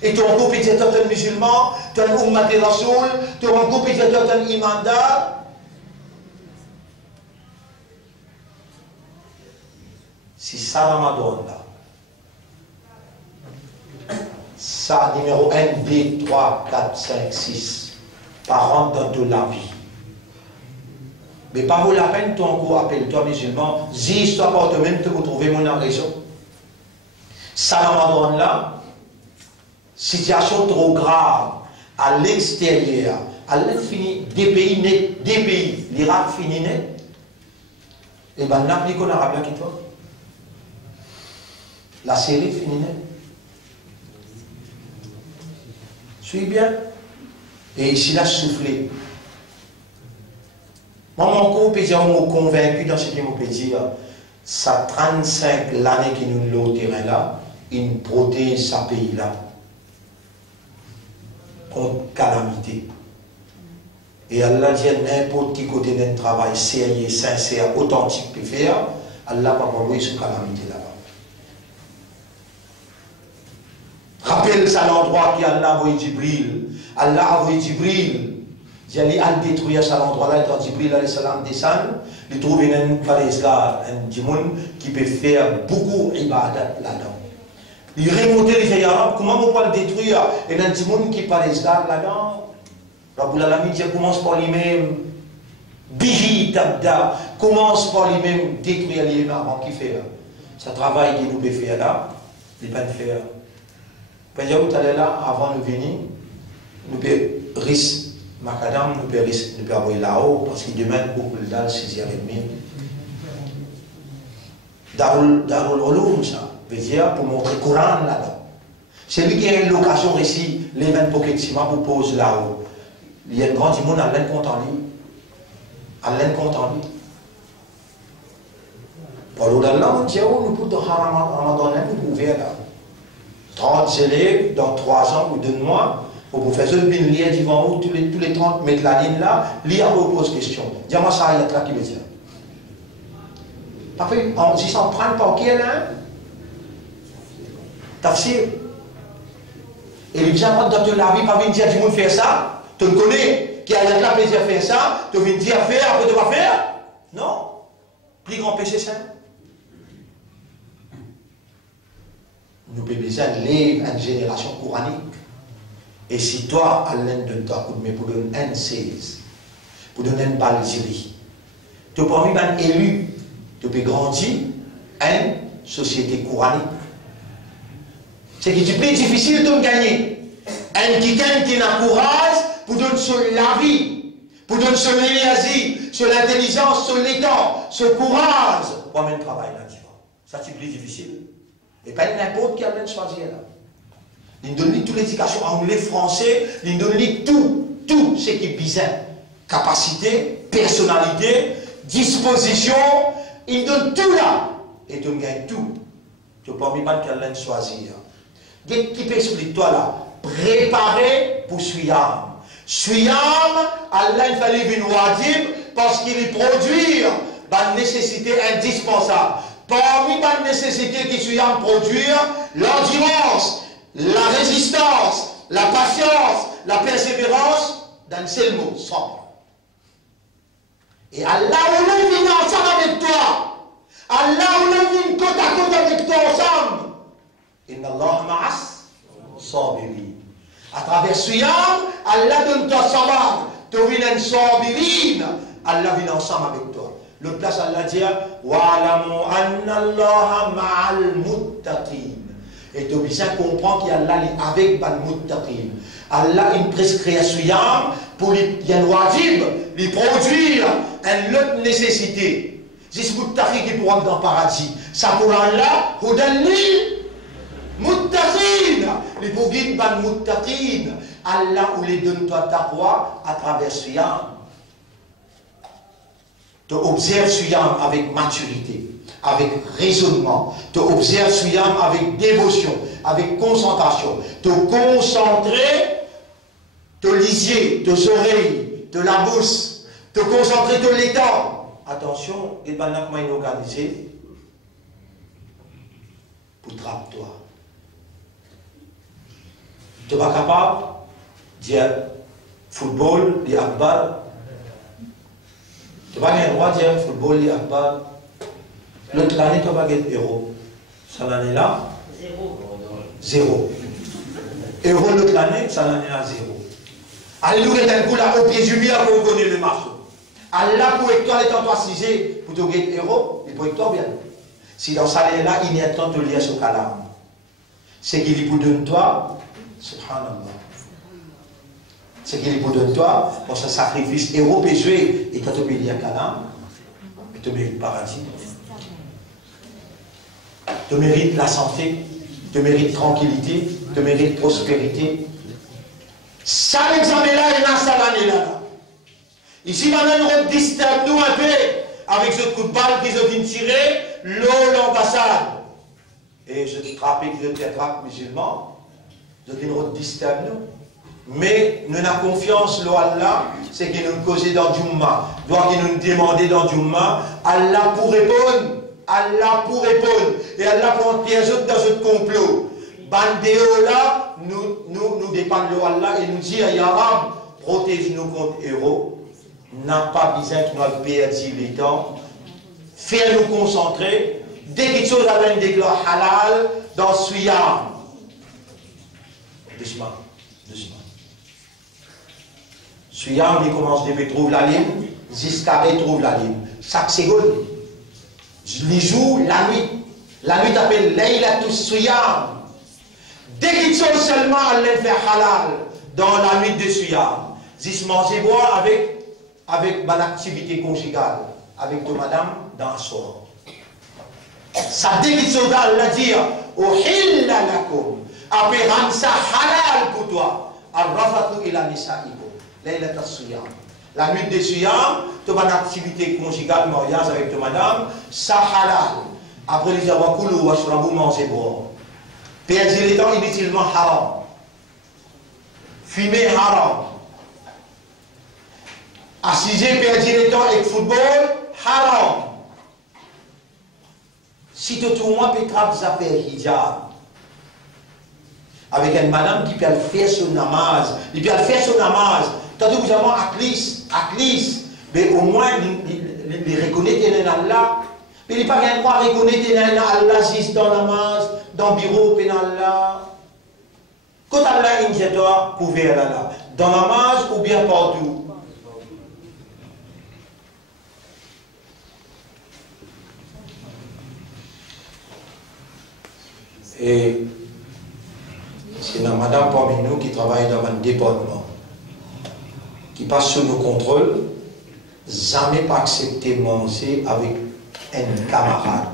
Et tu en coupes, tu es un musulman, tu es un ummat de rasoul, tu en coupes, tu es un imandar. Si ça Ramadan là, ça numéro 1, 2, 3, 4, 5, 6, par rentre dans toute la vie. Mais pas vaut la peine, ton coup, appelle-toi musulman, dis toi par toi-même, tu vas trouver mon raison. Ça Ramadan là, situation trop grave, à l'extérieur, à l'infini, des pays, l'Irak fini net, et bien n'a plus qu'on a rappelé qui toi. La série finit net. Suis bien. Et ici, là, soufflé. Moi, mon coup, je suis convaincu dans ce qu'il me peut dire. Ça 35 l'année qui nous l'a au terrain là, il protège ce pays-là contre calamité. Et Allah dit n'importe qui côté d'un travail sérieux, sincère, authentique peut faire, Allah va envoyer cette calamité là-bas. Rappelle ça l'endroit qui Allah a envoyé Jibril. Allah a envoyé Jibril. Il a détruire cet endroit-là, et quand Jibril alayhi salam descend, il trouve un Faresgar, un djimoun qui peut faire beaucoup d'ibadat là-dedans. Il remonte les fait comment on peut le détruire? Et un djimoun qui Faresgar là-dedans, Rabbul Alamin commence par lui-même, Bihi Tabda, commence par lui-même détruire les avant qu'il fait. Ce travail qu'il nous peut faire là, il ne peut pas le faire. Quand vous allez là, avant de venir, nous pouvons risquer. Macadam, nous pouvons avoir là-haut, parce qu'il demande beaucoup de dalle, 6h30. Darul Olum, ça veut dire pour montrer Coran là-dedans. C'est lui qui a une location ici, les 20 pockets ciment pour poser là-haut. Il y a un grand monde à l'un compte en lui. À l'un compte en lui. Pour l'au-delà, on dit, nous pouvons Ramadan, nous pouvons ouvrir là. 30 élèves dans 3 ans ou 2 mois. Au professeur bin lire devant vous, tous les 30 mètres la ligne là, lire vous pose question. Dis-moi ça, il y a là qui veut dire. Après, si s'en prend par qui est là, tafsir. Et les gens dans la vie, pas venir dire du monde faire ça, tu le connais, qui a là plaisir faire ça, tu viens dire faire, après tu vas faire. Non. Plus grand péché saint. Nous avons besoin de lire une génération coranique. Et si toi, à l'un de toi, mais pour donner un 16, pour donner une balle d'iri, tu peux parmi un élu, tu peux grandir une société coranique. C'est qui est plus difficile de gagner. Un quelqu'un qui a courage pour donner sur la vie, pour donner sur l'énergie, sur l'intelligence, sur l'état, sur le courage, pour amener le travail là-dessus. Ça, c'est plus difficile. Et pas n'importe qui a même choisi là. Il donne toute l'éducation anglais, français, il donne tout ce qui est bizarre. Capacité, personnalité, disposition, il donne tout là. Et tu gagnes tout. Tu ne peux pas quelqu'un choisir. Qui peut expliquer toi là? Préparer pour Suyam. Suyam, Allah il fallait venir wajib parce qu'il produit une nécessité indispensable. Parmi les nécessités qui Suyam produire, l'endurance, la résistance, la patience, la persévérance, dans le seul mot, sombre. Et Allah où vient ensemble avec toi, Allah où vient côte à côte avec toi ensemble. Inna Allah ma'as sabirin. À travers Suyam, Allah donne toi sabar. Tu viens en sabirin. Allah vient ensemble avec toi. L'autre place, Allah dit wa'alamu anna Allah ma'al muttaqin. Et tu as besoin de comprendre qu'il y a Allah avec Ban Muttaqin. Allah il prescrit à Suyam pour les wajib, lui produire une autre nécessité. C'est Muttaqin qui pourra dans le paradis. Ça pour Allah, pour donner Muttaqin. Les pour guider Ban Muttaqin. Allah où les donne toi taqwa à travers Suyam. Tu observes Suyam avec maturité, avec raisonnement. Tu observes Suyam avec dévotion, avec concentration. Te concentrer, te lisier, te oreilles, te la bouche, te concentrer, te l'étendre. Attention, il va comment il est organisé. pour trapper toi. Tu n'es pas capable de dire football, les akbar. Tu n'as pas le droit de dire football, les akbar. L'autre année, tu n'as pas de héros. Cette année-là, zéro. Héros l'autre année, cette année-là, zéro. Alléluia, d'un coup, là, au pied du mur, pour connaître le marché. Allah, pour que toi, étant toi, cisé, pour te guetter héros, il peut être toi bien. Si dans cette année-là, il y a temps de lire ce calam. C'est qu'il est pour donner toi, subhanallah. C'est qu'il est pour donner toi, pour ce sacrifice héros péché, et quand tu peux lire calam, tu mérites le paradis. Tu mérites la santé, tu mérites tranquillité, tu mérites prospérité. Ça, l'examen-là, et là, ça, l'année-là. Ici, maintenant, nous distinguons nous un peu avec ce coup de balle qu'ils ont tiré, l'ambassade. Et je te rappelle qu'ils ont été musulmans, nous distinguons nous. Mais nous avons confiance, Allah, c'est qu'il nous cause dans Djouma. Doit qu'il nous demander dans Djouma, Allah pour répondre. Allah pour répondre. Et Allah prend piège dans ce complot. Bandéo là, nous dépendons de Allah et nous dit à Yarab, protège-nous contre héros. N'a pas besoin que nous perdions les temps. Fais-nous concentrer. Dès qu'il y a chose à une déclare halal dans Suyam. Doucement, doucement. Suyam, il commence de trouver la ligne. Ziscaré trouve la ligne. Chaque seconde. Les jours, la nuit. La nuit s'appelle Laylatus Suyam. Dès qu'il y a chose seulement à aller faire halal dans la nuit de Suyam. Zis manger boire avec ma activité conjugale, avec de madame dans un soir. Ça dit qu'il faut la dire, Uhilla lakum, après rendre ça halal pour toi, Ar-rafatu ila nisa'ikum, laylat as-siyam. La nuit de Siyam, tu as une activité conjugale, mariage avec de madame, ça halal. Après les avoir koulou, washrabu, manger, boire. Perdre les temps inutilement haram. Fumer haram. Assiser, perdre le temps avec football, haram. Si tu trouves moi, peut être ça fait hijab. Avec une madame qui peut faire son namaz, il peut faire son namaz. Tandis que vous avez at least, mais au moins, il reconnaît Allah. Mais il n'est pas bien quoi reconnaître Allah juste dans la namaz, dans le bureau, Allah. Quand Allah il doit couvrir là, dans la namaz ou bien partout. Et c'est la madame parmi nous qui travaille dans un département, qui passe sous nos contrôles, jamais pas accepter manger avec un camarade.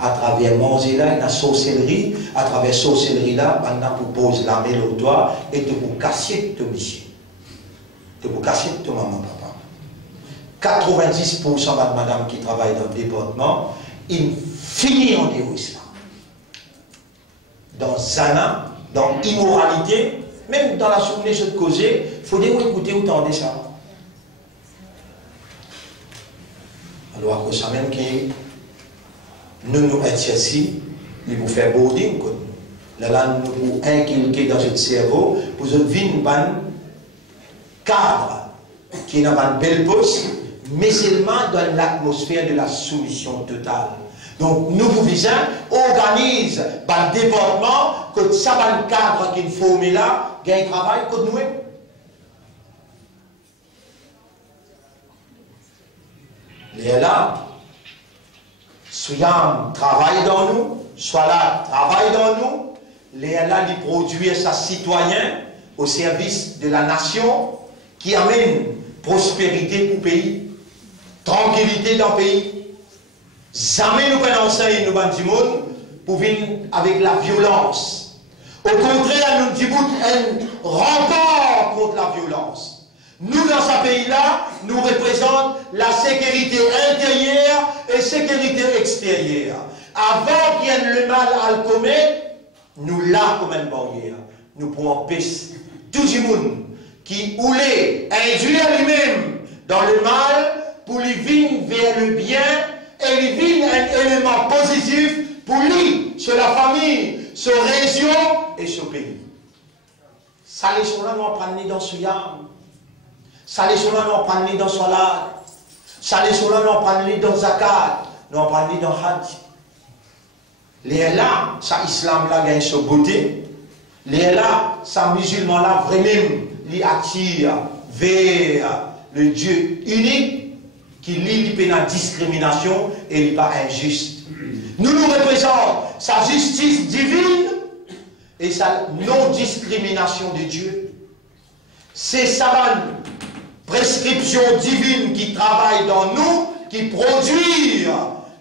À travers manger là, une sorcellerie, à travers sorcellerie là, maintenant pour poser la main au doigt et te pour casser ton monsieur. Te pour casser ton maman, papa. 90% de madame qui travaille dans le département, il finit en déroute. Dans zana, dans immoralité, même dans la journée je te causais, il faut dire écouter ou tendre ça. Alors que ça même qui nous étions ici, il vous faire boarding. Là, nous vous inculquer dans notre cerveau, pour vous vivre un cadre qui n'a pas une belle poste, mais seulement dans l'atmosphère de la soumission totale. Donc, nous vous visons, organise le département, que ça va le cadre qu'il faut mais là, il y a un travail que nous. Et là, Suyam travaille dans nous, Salat travaille dans nous, les là, il produit sa citoyen au service de la nation qui amène prospérité pour le pays, tranquillité dans le pays. Jamais nous pouvons enseigner nous du monde pour venir avec la violence. Au contraire, nous disons un rempart contre la violence. Nous, dans ce pays-là, nous représentons la sécurité intérieure et sécurité extérieure. Avant qu'il y ait le mal à le commettre, nous là comme une barrière. Nous pouvons empêcher tout le monde qui voulait induire lui-même dans le mal pour lui venir vers le bien. Et il vit un élément positif pour lui sur la famille, sur la région et sur le pays. Ça les gens là nous prendre dans ce yam. Ça les gens là nous prendre dans salat. Ça les gens là nous prendre dans zakat, nous prendre dans hajj. Les là, ça islam là gagne sa beauté. Les là, ça musulman là vraiment li attire vers le Dieu unique qui lit la discrimination et il n'est pas injuste. Nous représentons sa justice divine et sa non-discrimination de Dieu. C'est sa prescription divine qui travaille dans nous, qui produit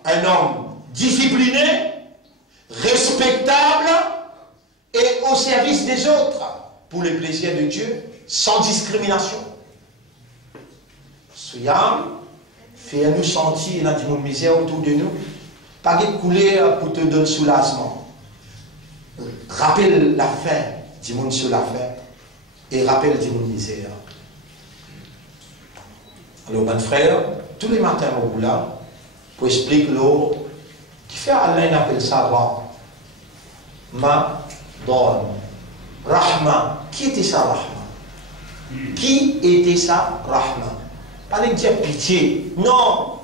un homme discipliné, respectable et au service des autres pour le plaisir de Dieu, sans discrimination. Soyam, fais-nous sentir la misère autour de nous, pas de couler pour te donner soulagement. Rappelle la faim, du monde sur la faim, et rappelle du monde misère. Alors, mon frère, tous les matins au boulot, pour expliquer l'eau, qui fait Allah appelle ça roi. Ma donne. Rahma. Qui était ça, Rahma? Qui était ça, Rahma? Pas de dire pitié. Non.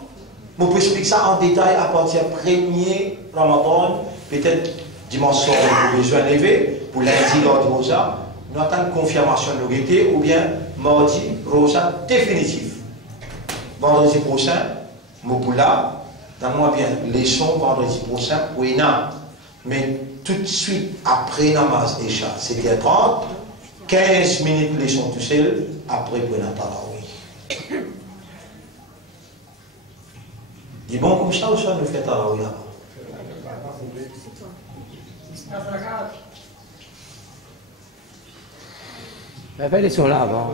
Je peux expliquer ça en détail à partir du 1er Ramadan. Peut-être dimanche soir, on peut besoin lever. Pour lundi, lors de Rosa, nous attendons confirmation de l'autorité ou bien mardi, Rosa définitif. Vendredi prochain, Mopoula, donne-moi bien les sons vendredi prochain, oui, non. Mais tout de suite après Namaz et Chat, c'était 30, 15 minutes les sons tout seuls, après Brenna Taraoui. Dis bon comme ça ou ça nous fait Taraoui avant? Mais fais les sons là avant.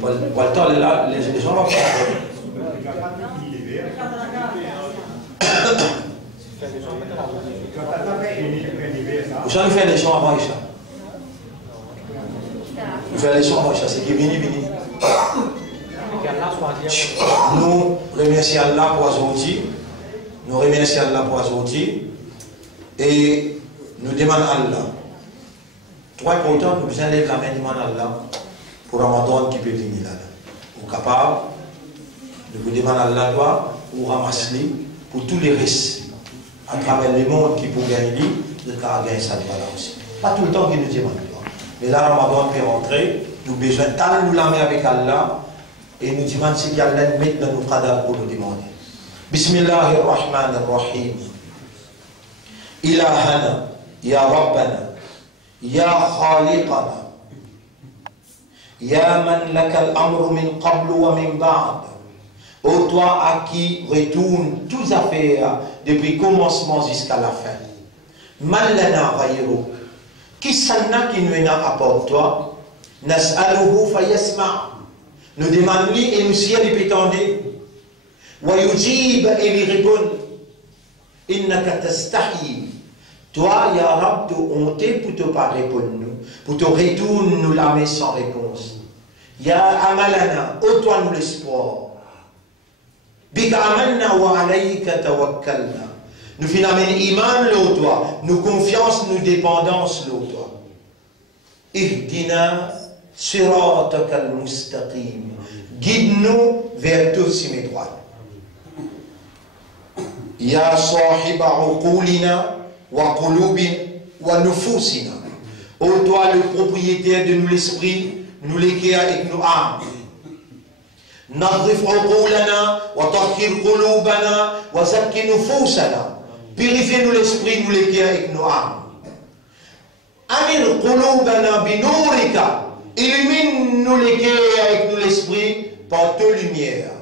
Pas le temps, là, les gens vont faire. Vous allez faire les sons avant Isha. Vous faites les sons avant Isha, c'est qui vini. Nous remercions Allah pour aujourd'hui. Nous remercions Allah pour aujourd'hui. Et nous demandons à Allah. Très important, nous besoin de la main demande à Allah pour Ramadan qui peut venir là. Vous capable, nous vous demandons à Allah doit ou ramasser pour tous les risques à travers le monde qui peut gagner, de gagner ça là aussi. Pas tout le temps qu'il nous demande. Mais là, Ramadan peut rentrer, nous besoin de nous la main avec Allah et nous demandons si Allah met dans nos cadavres pour nous demander. Bismillahirrahmanirrahim. Ilahana, Ya Rabbana. يا خالقنا يا من لك الأمر من قبل ومن بعد ô toi à qui retournent toutes affaires depuis le commencement jusqu'à la fin man lana ghayru qui sanna qui nous a apporté toi nas'aluhu fayasma nous demandons lui et nous si elle peut tendre wa yujib et lui répond innaka tastahi. Toi, Ya Rab, tu honte pour te pas répondre, pour te retourner nous la main sans réponse. Ya Amalana, ô toi nous l'espoir. Bika amanna wa alayka tawakkalna. Nous finalement iman l'eau toi, nous confiance, nous dépendance l'eau toi. Ihdina siratakal mustaqim. Guide-nous vers tout ce qui est droit. Ya sahiba uqulina. Wa qulubin wa nufusina. Ô toi le propriétaire de nous l'esprit, nous l'équerre avec nos âmes. Nadrif uqulana wa tahhir qulubana wa zakki nufusana. Purifiez-nous l'esprit, nous l'équerre avec nos âmes. Amir qulubana bi nourika. Illumine-nous l'équerre avec nous l'esprit par ta lumière.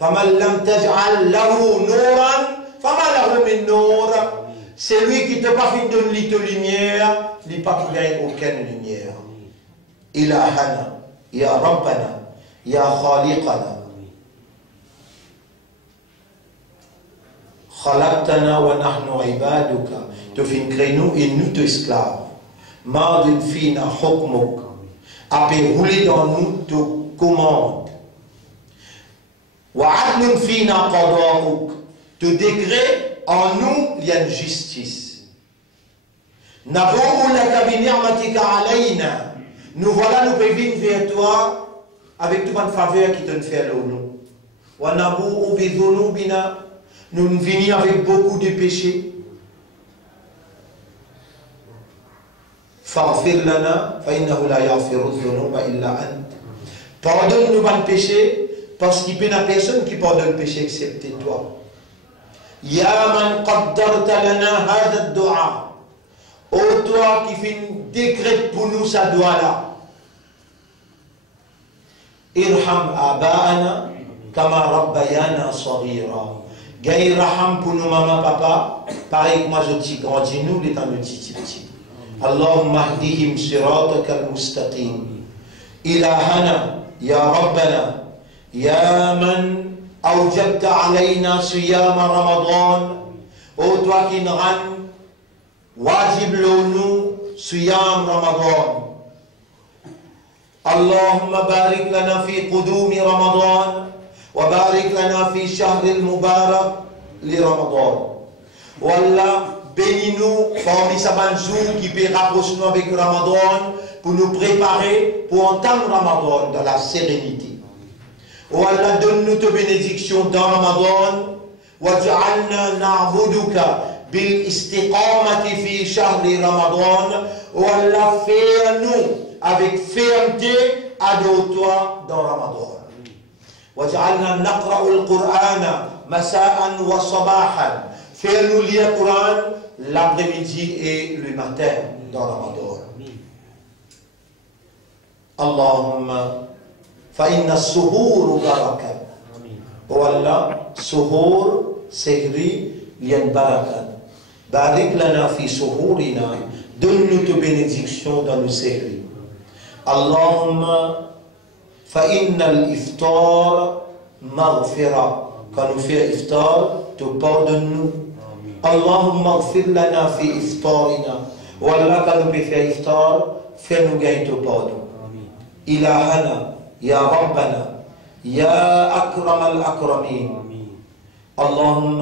فمن لم تجعل له نورا فما له من نور. Celui qui ne t'a pas fait donner de lumière, il n'est pas qui gagne aucune lumière. Ilahana, Ya Rabbana, Ya Khaliqana. Khalaqtana wa nahnu ibaduka. Tu fais créer nous et nous te esclaves. Mardin fina hukmuk. Après rouler dans nous tes commandes. Wa adlun fina qada'uk. Te décret en nous, il y a une justice. Nabou laka bi ni'matika alayna. Nous voilà, nous venons vers toi avec toute une faveur qui te fait nous. Wa nabou bi dhunubina. Nous venons avec beaucoup de péchés. Faghfir lana fa innahu la yaghfiru dhunuba illa ant. Pardonne-nous nos péchés parce qu'il n'y a personne qui pardonne le péché excepté toi. Ya man qaddarta lana hadha ad-du'a. Ô toi qui fais un décret pour nous sa doigt là. Irham aba'ana kama rabbayana saghira. Gaï raham pour nous maman papa, pareil que moi je t'y grandis nous les temps de petit. Allahumma hdihim siratak al-mustaqim. Ilahana ya rabbana ya man أوجبت علينا صيام رمضان أو توكين غن واجب لونو صيام رمضان اللهم بارك لنا في قدوم رمضان وبارك لنا في شهر المبارك لرمضان ولا bénis-nous parmi sa banjou qui peut rapprocher nous avec Ramadan pour nous préparer pour entendre Ramadan dans la sérénité. Oh Allah, donne-nous tes bénédictions dans Ramadan. Waj'alna na'buduka bil istiqamati fi shahri Ramadan. Oh Allah, fais-nous avec fermeté adore-toi dans Ramadan. Waj'alna naqra'u al-Qur'ana masa'an wa sabahan. Fais-nous lire le Coran l'après-midi et le matin dans Ramadan. Allahumma فإن السهور بركة. والله سهور سهري لين بركة. بارك لنا في سهورنا. Donne-nous tes bénédictions dans nos séries. اللهم فإن الإفطار مغفرة. Quand nous faisons iftar, tu pardonnes-nous. اللهم اغفر لنا في إفطارنا. والله quand nous faisons iftar, fais-nous gagner ton pardon. إلهنا يا ربنا يا أكرم الأكرمين اللهم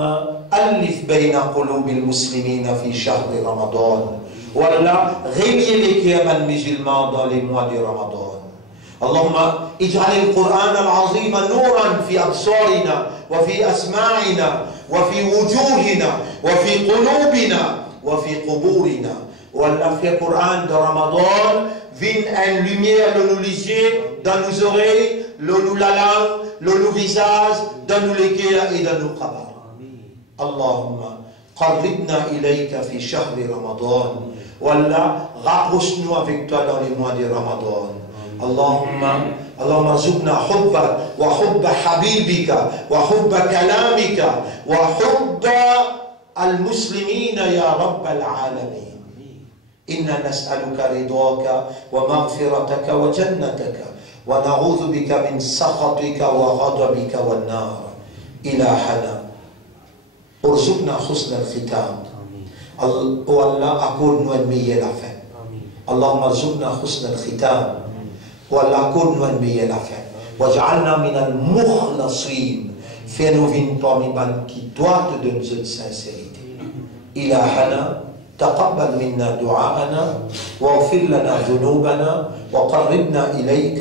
ألف بين قلوب المسلمين في شهر رمضان ولا غير لك يا من musulman dans les mois de Ramadan اللهم اجعل القرآن العظيم نورا في أبصارنا وفي أسماعنا وفي وجوهنا وفي قلوبنا وفي قبورنا ولا في القرآن de Ramadan vienne une lumière dans nos yeux, dans nos oreilles, dans nos langues, dans nos visages, dans nos cœurs et dans nos qabars. Allahumma qarribna ilayka fi shahri Ramadan. Wallah, rapproche-nous avec toi dans les mois de Ramadan. Allahumma zubna hubba wa hubba habibika wa hubba kalamika wa hubba al-muslimina ya rabbal alamin. إنا نسألك رضاك ومغفرتك وجنتك ونعوذ بك من سخطك وغضبك والنار إلهنا ارزقنا حسن الختام والله أكون نومي لفن اللهم ارزقنا حسن الختام والله أكون نومي لفن واجعلنا من المخلصين fais-nous vivre parmi les qui doivent te donner cette sincérité إلهنا تقبل منا دعاءنا واغفر لنا ذنوبنا وقربنا إليك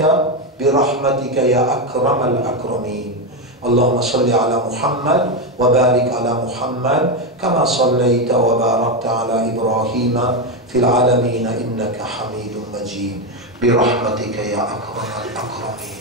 برحمتك يا أكرم الأكرمين اللهم صل على محمد وبارك على محمد كما صليت وباركت على إبراهيم في العالمين إنك حميد مجيد برحمتك يا أكرم الأكرمين.